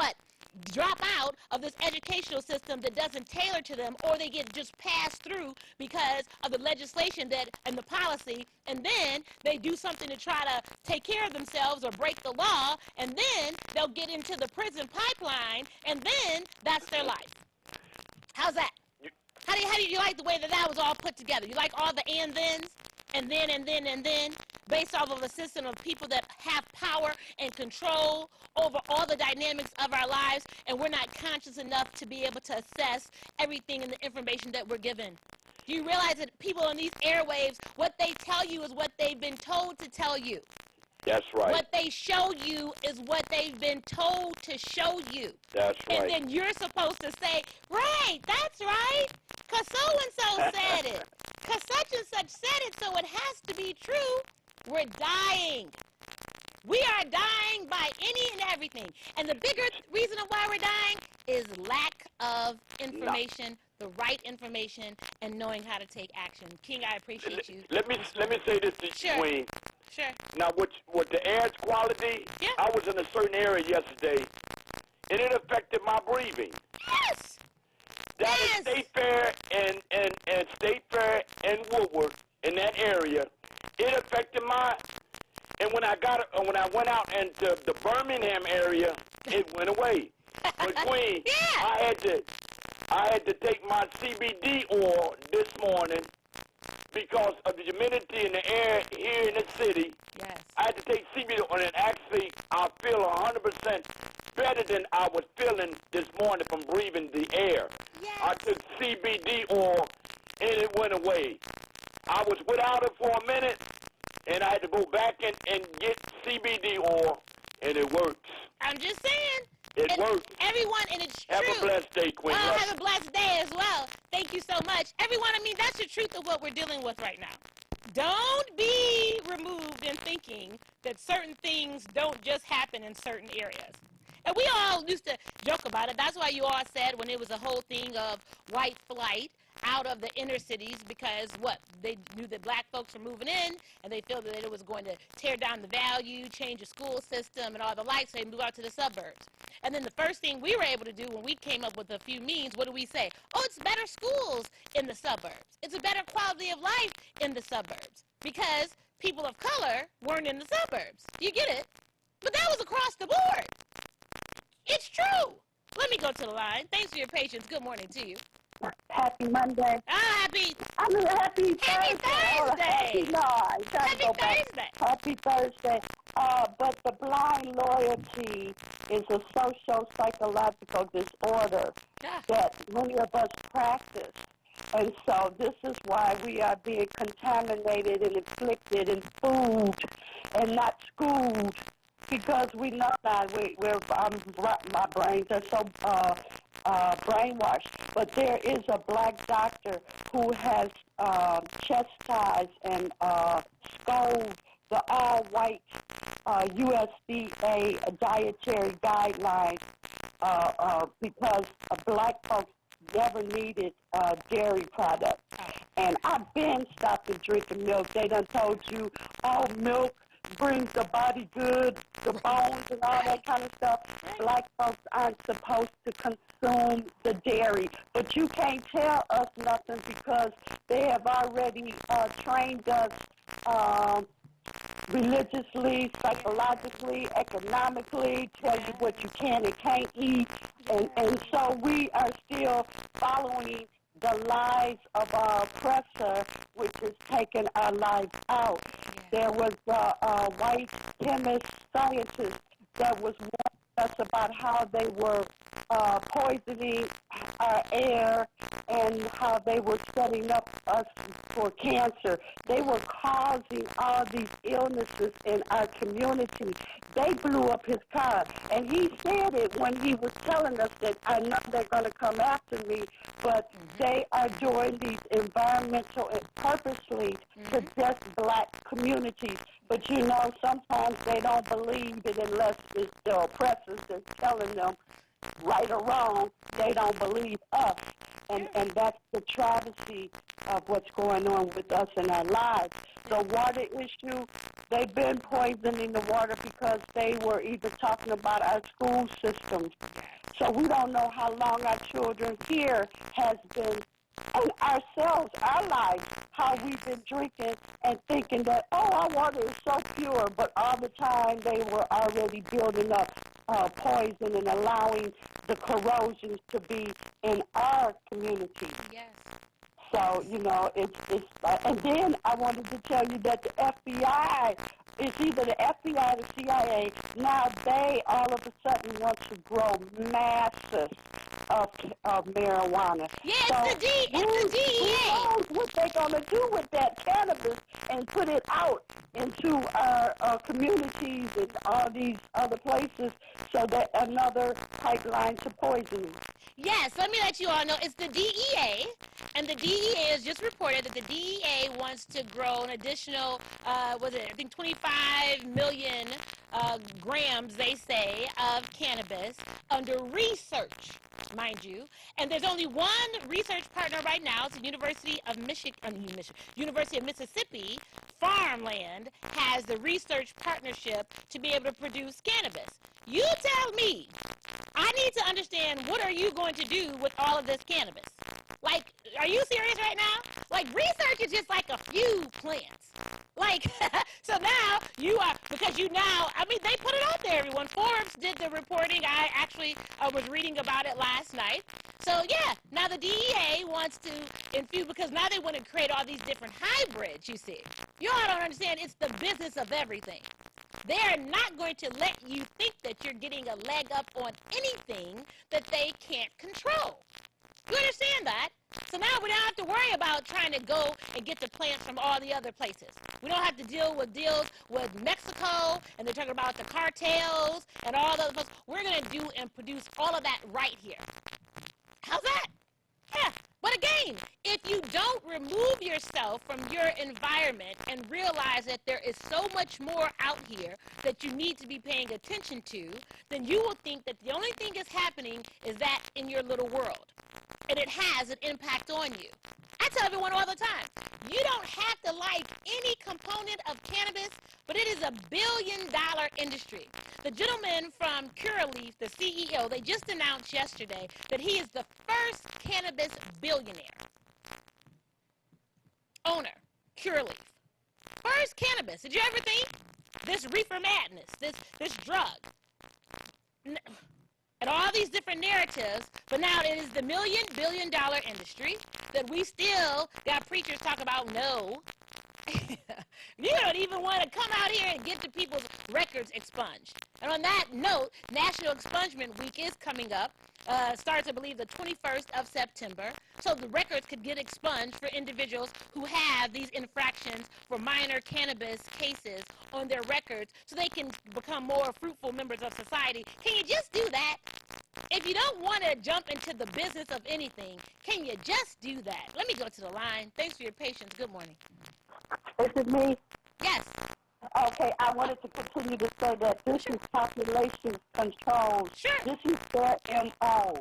drop out of this educational system that doesn't tailor to them, or they get just passed through because of the legislation and the policy, and then they do something to try to take care of themselves or break the law, and then they'll get into the prison pipeline, and then that's their life. How's that? How do you like the way that was all put together? You like all the and thens? And then, based off of a system of people that have power and control over all the dynamics of our lives, and we're not conscious enough to be able to assess everything in the information that we're given. Do you realize that people on these airwaves, what they tell you is what they've been told to tell you? That's right. What they show you is what they've been told to show you. That's right. And then you're supposed to say, right, that's right, because so-and-so said it, because such and such said it, so it has to be true. We're dying. We are dying by any and everything. And the bigger reason of why we're dying is lack of information, the right information, and knowing how to take action. King, I appreciate you. Let me say this to you, Queen. Sure. Now, with the air's quality, I was in a certain area yesterday, and it affected my breathing. Yes. Down at State Fair and State Fair and Woodward, in that area, it affected my. And when I went out into the Birmingham area, it went away. But Queen, I had to take my CBD oil this morning because of the humidity in the air here in the city. Yes. I had to take CBD oil, and actually I feel 100% better than I was feeling this morning from breathing the air. Yes. I took CBD oil, and it went away. I was without it for a minute, and I had to go back and get CBD oil, and it works. I'm just saying. It works. Everyone, and it's true. Have a blessed day, Queen. Have a blessed day as well. Thank you so much. Everyone, that's the truth of what we're dealing with right now. Don't be removed in thinking that certain things don't just happen in certain areas. And we all used to joke about it. That's why you all said when it was a whole thing of white flight out of the inner cities, because they knew that black folks were moving in, and they felt that it was going to tear down the value, change the school system and all the like, so they moved out to the suburbs. And then the first thing we were able to do when we came up with a few means, what do we say? Oh, it's better schools in the suburbs. It's a better quality of life in the suburbs because people of color weren't in the suburbs. You get it? But that was across the board. It's true. Let me go to the line. Thanks for your patience. Good morning to you. Happy Monday. Happy Thursday. Thursday. Happy Thursday. But the blind loyalty is a social-psychological disorder that many of us practice. And so this is why we are being contaminated and afflicted in food and not schooled, because we know that my brains are so brainwashed. But there is a black doctor who has chastised and scolded the all-white USDA dietary guidelines because black folks never needed dairy products. And I've been stopped drinking milk. They done told you, oh, milk brings the body good, the bones and all that kind of stuff. Black folks aren't supposed to consume the dairy. But you can't tell us nothing because they have already trained us religiously, psychologically, economically, tell you what you can and can't eat. And so we are still following the lies of our oppressor, which is taking our lives out. There was a white chemist scientist that was warning us about how they were poisoning our air and how they were setting up us for cancer. They were causing all these illnesses in our community. They blew up his car. And he said it when he was telling us that I know they're going to come after me, but they are doing these environmental purposely to just black communities. But you know, sometimes they don't believe it unless it's the oppressors that's telling them right or wrong. They don't believe us. And that's the travesty of what's going on with us in our lives. The water issue, they've been poisoning the water because they were either talking about our school systems. So we don't know how long our children here has been, and ourselves, our lives, how we've been drinking and thinking that, oh, our water is so pure, but all the time they were already building up poison and allowing the corrosions to be in our community. Yes. So, you know, it's and then I wanted to tell you that the FBI, it's either the FBI or the CIA, now they all of a sudden want to grow masses of marijuana. Yeah, so it's the DEA. Who knows what they're going to do with that cannabis and put it out into our communities and all these other places so that another pipeline to poisoning. Yes, let me let you all know. It's the DEA, and the DEA has just reported that the DEA wants to grow an additional, I think 25 million grams, they say, of cannabis under research, mind you. And there's only one research partner right now. It's the University of Mississippi. Farmland has the research partnership to be able to produce cannabis. You tell me, I need to understand, what are you going to do with all of this cannabis? Like, are you serious right now? Like, research is just like a few plants. Like, so now you are, because you now, I mean, they put it out there, everyone. Forbes did the reporting. I actually was reading about it last night. So, yeah, now the DEA wants to infuse, because now they want to create all these different hybrids, you see. You all don't understand, it's the business of everything. They are not going to let you think that you're getting a leg up on anything that they can't control. You understand that? So now we don't have to worry about trying to go and get the plants from all the other places. We don't have to deal with deals with Mexico, and they're talking about the cartels and all those places. We're going to do and produce all of that right here. How's that? Yeah. But again, if you don't remove yourself from your environment and realize that there is so much more out here that you need to be paying attention to, then you will think that the only thing that's happening is that in your little world. And it has an impact on you. I tell everyone all the time, you don't have to like any component of cannabis, but it is a billion-dollar industry. The gentleman from Curaleaf, the CEO, they just announced yesterday that he is the first cannabis billionaire. Owner, Curaleaf. First cannabis. Did you ever think? This reefer madness, this drug. And all these different narratives, but now it is the billion-dollar industry that we still got preachers talk about. No. You don't even want to come out here and get the people's records expunged. And on that note, National Expungement Week is coming up. Starts, I believe, the 21st of September. So the records could get expunged for individuals who have these infractions for minor cannabis cases on their records so they can become more fruitful members of society. Can you just do that? If you don't want to jump into the business of anything, can you just do that? Let me go to the line. Thanks for your patience. Good morning. Is it me? Yes. Okay, I wanted to continue to say that this is population control. Sure. This is their MO.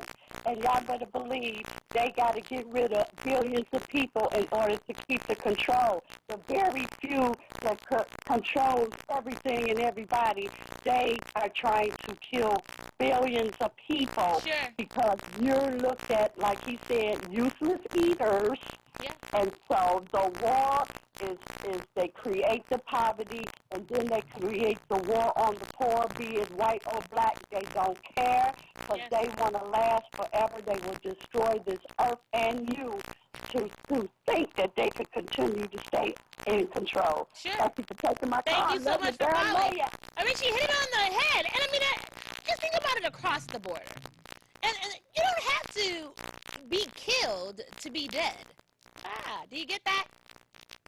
And y'all better believe they got to get rid of billions of people in order to keep the control. The very few that controls everything and everybody, they are trying to kill billions of people. Sure. Because you're looked at, like he said, useless eaters. Yeah. And so the war is they create the poverty and then they create the war on the poor, be it white or black. They don't care because they want to last forever. They will destroy this earth and you to think that they could continue to stay in control. Sure. Thank you for taking my call. Thank you so much for calling. Ya. I mean, she hit it on the head. And I mean, just think about it across the border. And you don't have to be killed to be dead. Do you get that?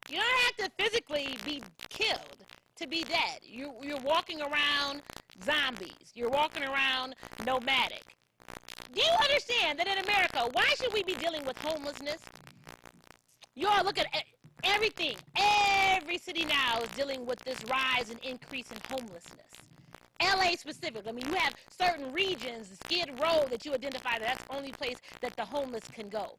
You don't have to physically be killed to be dead. You're walking around zombies. You're walking around nomadic. Do you understand that in America, why should we be dealing with homelessness? You all look at everything. Every city now is dealing with this rise and increase in homelessness. LA specifically. I mean, you have certain regions, Skid Row, that you identify that's the only place that the homeless can go.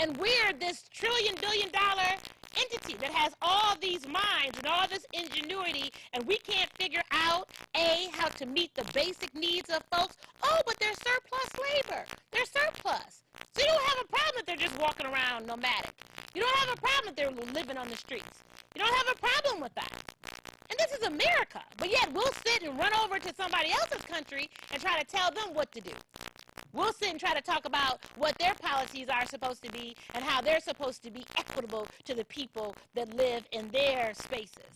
And we're this trillion-billion-dollar entity that has all these minds and all this ingenuity, and we can't figure out, A, how to meet the basic needs of folks. Oh, but they're surplus labor. They're surplus. So you don't have a problem that they're just walking around nomadic. You don't have a problem that they're living on the streets. You don't have a problem with that. And this is America. But yet we'll sit and run over to somebody else's country and try to tell them what to do. We'll sit and try to talk about what their policies are supposed to be and how they're supposed to be equitable to the people that live in their spaces.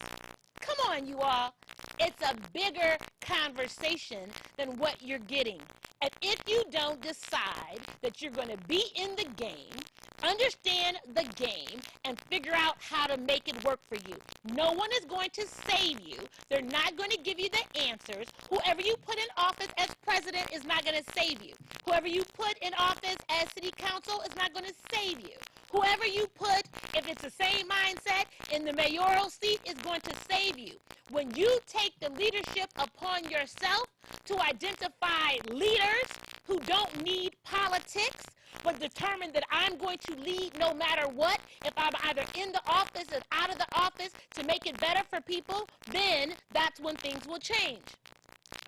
Come on, you all. It's a bigger conversation than what you're getting. And if you don't decide that you're going to be in the game, understand the game, and figure out how to make it work for you. No one is going to save you. They're not going to give you the answers. Whoever you put in office as president is not going to save you. Whoever you put in office as city council is not going to save you. Whoever you put, if it's the same mindset, in the mayoral seat is going to save you. When you take the leadership upon yourself to identify leaders who don't need politics, but determine that I'm going to lead no matter what, if I'm either in the office or out of the office to make it better for people, then that's when things will change.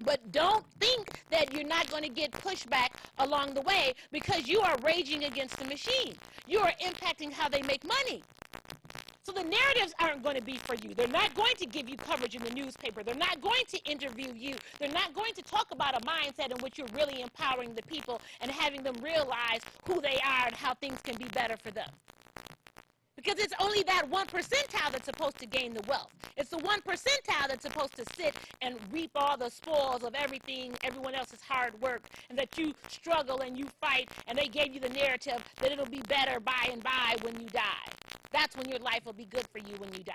But don't think that you're not going to get pushback along the way because you are raging against the machine. You are impacting how they make money. So the narratives aren't going to be for you. They're not going to give you coverage in the newspaper. They're not going to interview you. They're not going to talk about a mindset in which you're really empowering the people and having them realize who they are and how things can be better for them. Because it's only that 1 percentile that's supposed to gain the wealth. It's the 1 percentile that's supposed to sit and reap all the spoils of everything, everyone else's hard work, and that you struggle and you fight, and they gave you the narrative that it'll be better by and by when you die. That's when your life will be good for you when you die.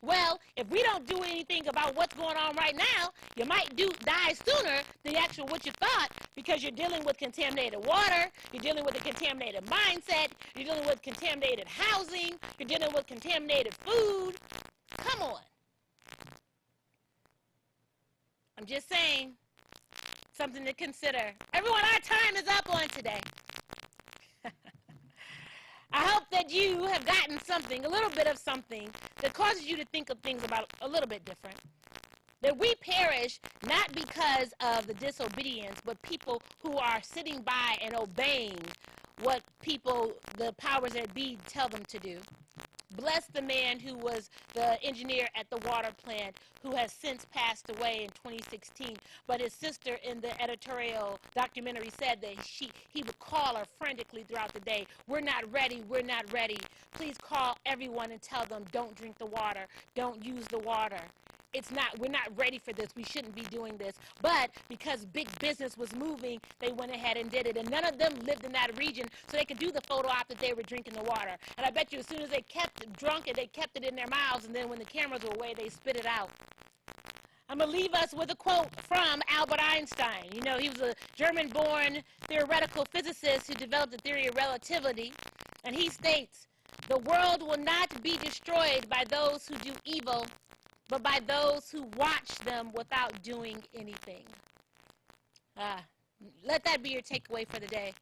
Well, if we don't do anything about what's going on right now, you might die sooner than actual what you thought because you're dealing with contaminated water, you're dealing with a contaminated mindset, you're dealing with contaminated housing, you're dealing with contaminated food. Come on. I'm just saying, something to consider. Everyone, our time is up on today. I hope that you have gotten something, a little bit of something, that causes you to think of things about a little bit different. That we perish not because of the disobedience, but people who are sitting by and obeying what people, the powers that be, tell them to do. Bless the man who was the engineer at the water plant who has since passed away in 2016. But his sister in the editorial documentary said that he would call her frantically throughout the day. We're not ready. We're not ready. Please call everyone and tell them don't drink the water. Don't use the water. We're not ready for this. We shouldn't be doing this. But because big business was moving, they went ahead and did it. And none of them lived in that region, so they could do the photo op that they were drinking the water. And I bet you as soon as they kept drunk it, they kept it in their mouths, and then when the cameras were away, they spit it out. I'm going to leave us with a quote from Albert Einstein. You know, he was a German-born theoretical physicist who developed the theory of relativity. And he states, "The world will not be destroyed by those who do evil, but by those who watch them without doing anything." Let that be your takeaway for the day.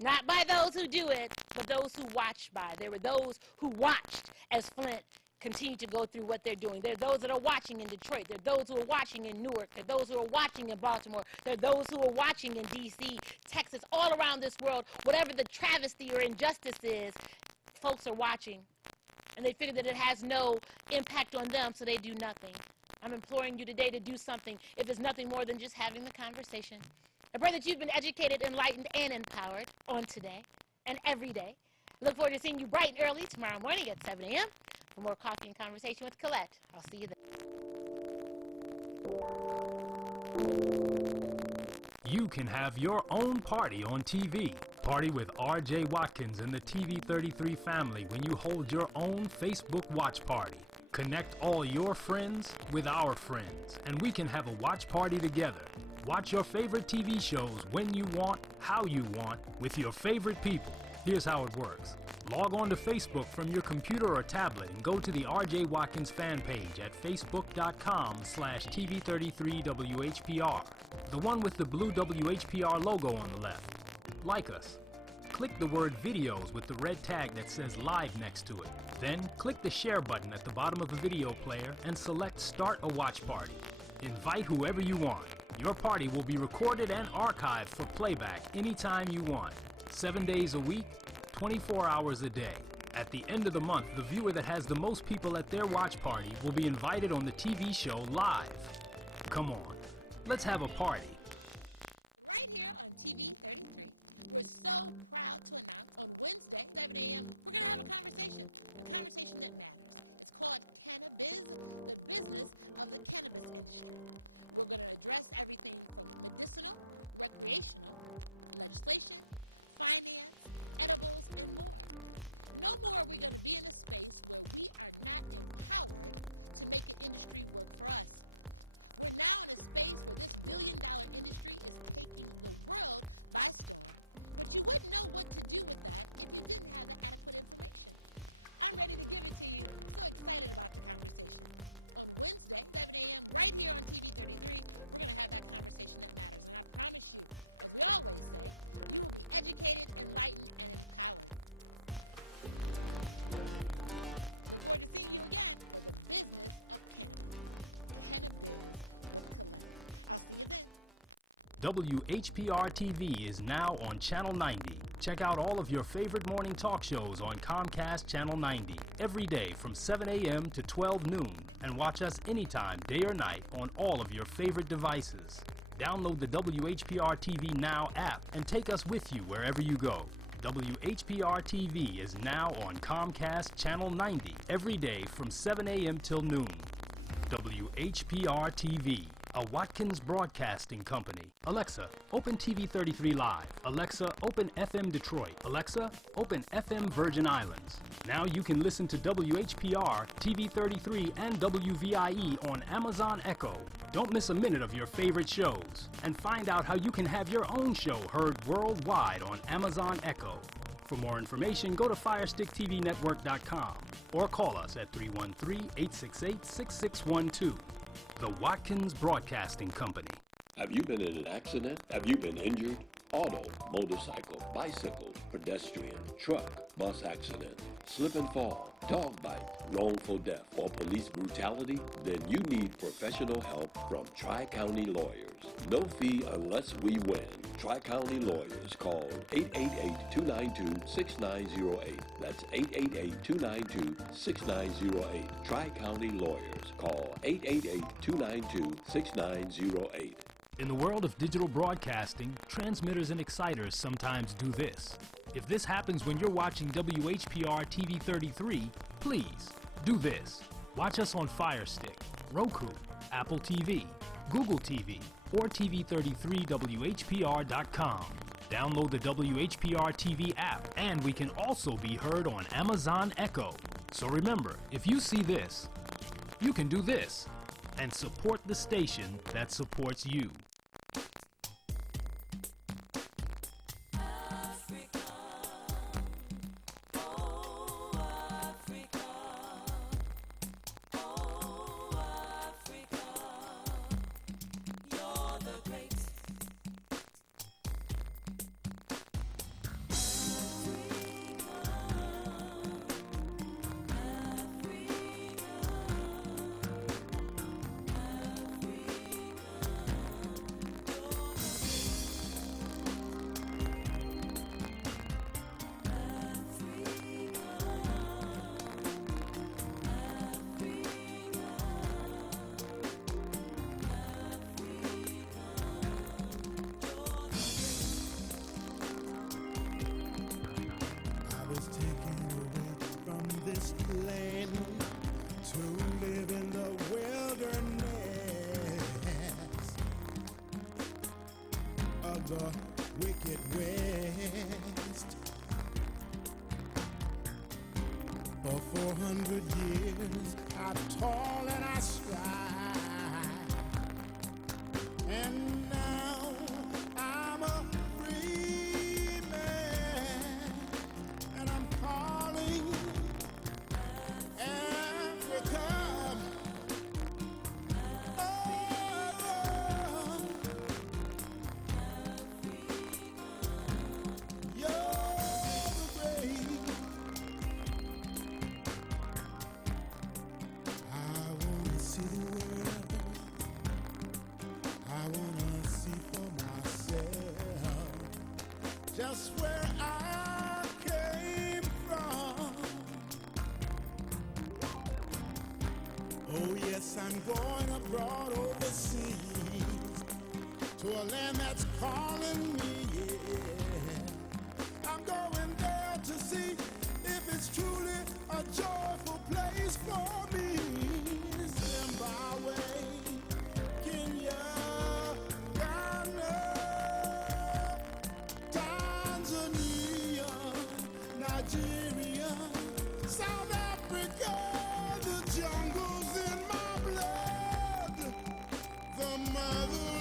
Not by those who do it, but those who watch by. There were those who watched as Flint continued to go through what they're doing. There are those that are watching in Detroit. There are those who are watching in Newark. There are those who are watching in Baltimore. There are those who are watching in D.C., Texas, all around this world. Whatever the travesty or injustice is, folks are watching. and they figure that it has no impact on them, so they do nothing. I'm imploring you today to do something, if it's nothing more than just having the conversation. I pray that you've been educated, enlightened, and empowered on today and every day. Look forward to seeing you bright and early tomorrow morning at 7 a.m. for more Coffee and Conversation with Colette. I'll see you then. You can have your own party on TV. Party with R.J. Watkins and the TV 33 family when you hold your own Facebook watch party. Connect all your friends with our friends, and we can have a watch party together. Watch your favorite TV shows when you want, how you want, with your favorite people. Here's how it works. Log on to Facebook from your computer or tablet and go to the R.J. Watkins fan page at facebook.com/TV33WHPR, the one with the blue WHPR logo on the left. Like us. Click the word videos with the red tag that says live next to it. Then click the share button at the bottom of the video player and select start a watch party. Invite whoever you want. Your party will be recorded and archived for playback anytime you want. 7 days a week, 24 hours a day. At the end of the month, the viewer that has the most people at their watch party will be invited on the TV show live. Come on, let's have a party. Right here on TV 33, we're so proud to announce on Wednesday, 7 a.m., we're going to have a conversation that matters. It's called Cannabis, the business of the cannabis industry. We're going to address everything from medicinal, recreational, legislation, finance, edibles, and more. No more are we going to be in a space where we are not empowered to make an industry work for us. We're now in a space where this billion-dollar industry is taking the world by storm, but you wouldn't know what to do with that if you didn't have the adequate information. I'm ready to give it to you. So excited about the conversation. On Wednesday, 7 a.m., right here on TV 33, we're going to have that conversation that matters. And I promise you, as we always say, you will be educated, enlightened, and empowered. Look forward to seeing you again for the business of cannabis. Cannabis with Colette. I'll see you then. WHPR TV is now on Channel 90. Check out all of your favorite morning talk shows on Comcast Channel 90 every day from 7 a.m. to 12 noon, and watch us anytime, day or night, on all of your favorite devices. Download the WHPR TV Now app and take us with you wherever you go. WHPR TV is now on Comcast Channel 90 every day from 7 a.m. till noon. WHPR TV, a Watkins Broadcasting Company. Alexa, open TV 33 Live. Alexa, open FM Detroit. Alexa, open FM Virgin Islands. Now you can listen to WHPR, TV 33, and WVIE on Amazon Echo. Don't miss a minute of your favorite shows. And find out how you can have your own show heard worldwide on Amazon Echo. For more information, go to FirestickTVNetwork.com or call us at 313-868-6612. The Watkins Broadcasting Company. Have you been in an accident? Have you been injured? Auto, motorcycle, bicycle, pedestrian, truck, bus accident, slip and fall, dog bite, wrongful death, or police brutality? Then you need professional help from Tri-County Lawyers. No fee unless we win. Tri-County Lawyers. Call 888-292-6908. That's 888-292-6908. Tri-County Lawyers. Call 888-292-6908. In the world of digital broadcasting, transmitters and exciters sometimes do this. If this happens when you're watching WHPR TV 33, please do this. Watch us on Fire Stick, Roku, Apple TV, Google TV, or TV33WHPR.com. Download the WHPR TV app, and we can also be heard on Amazon Echo. So remember, if you see this, you can do this and support the station that supports you. the wicked west. For 400 years I toil and I strive, and now I'm a free man, and I'm calling Africa. Just where I came from. Oh yes, I'm going abroad overseas to a land that's calling me. Yeah. I'm going there to see if it's truly a joyful place for me. Zimbabwe, Kenya, Nigeria, South Africa, the jungle's in my blood, the mother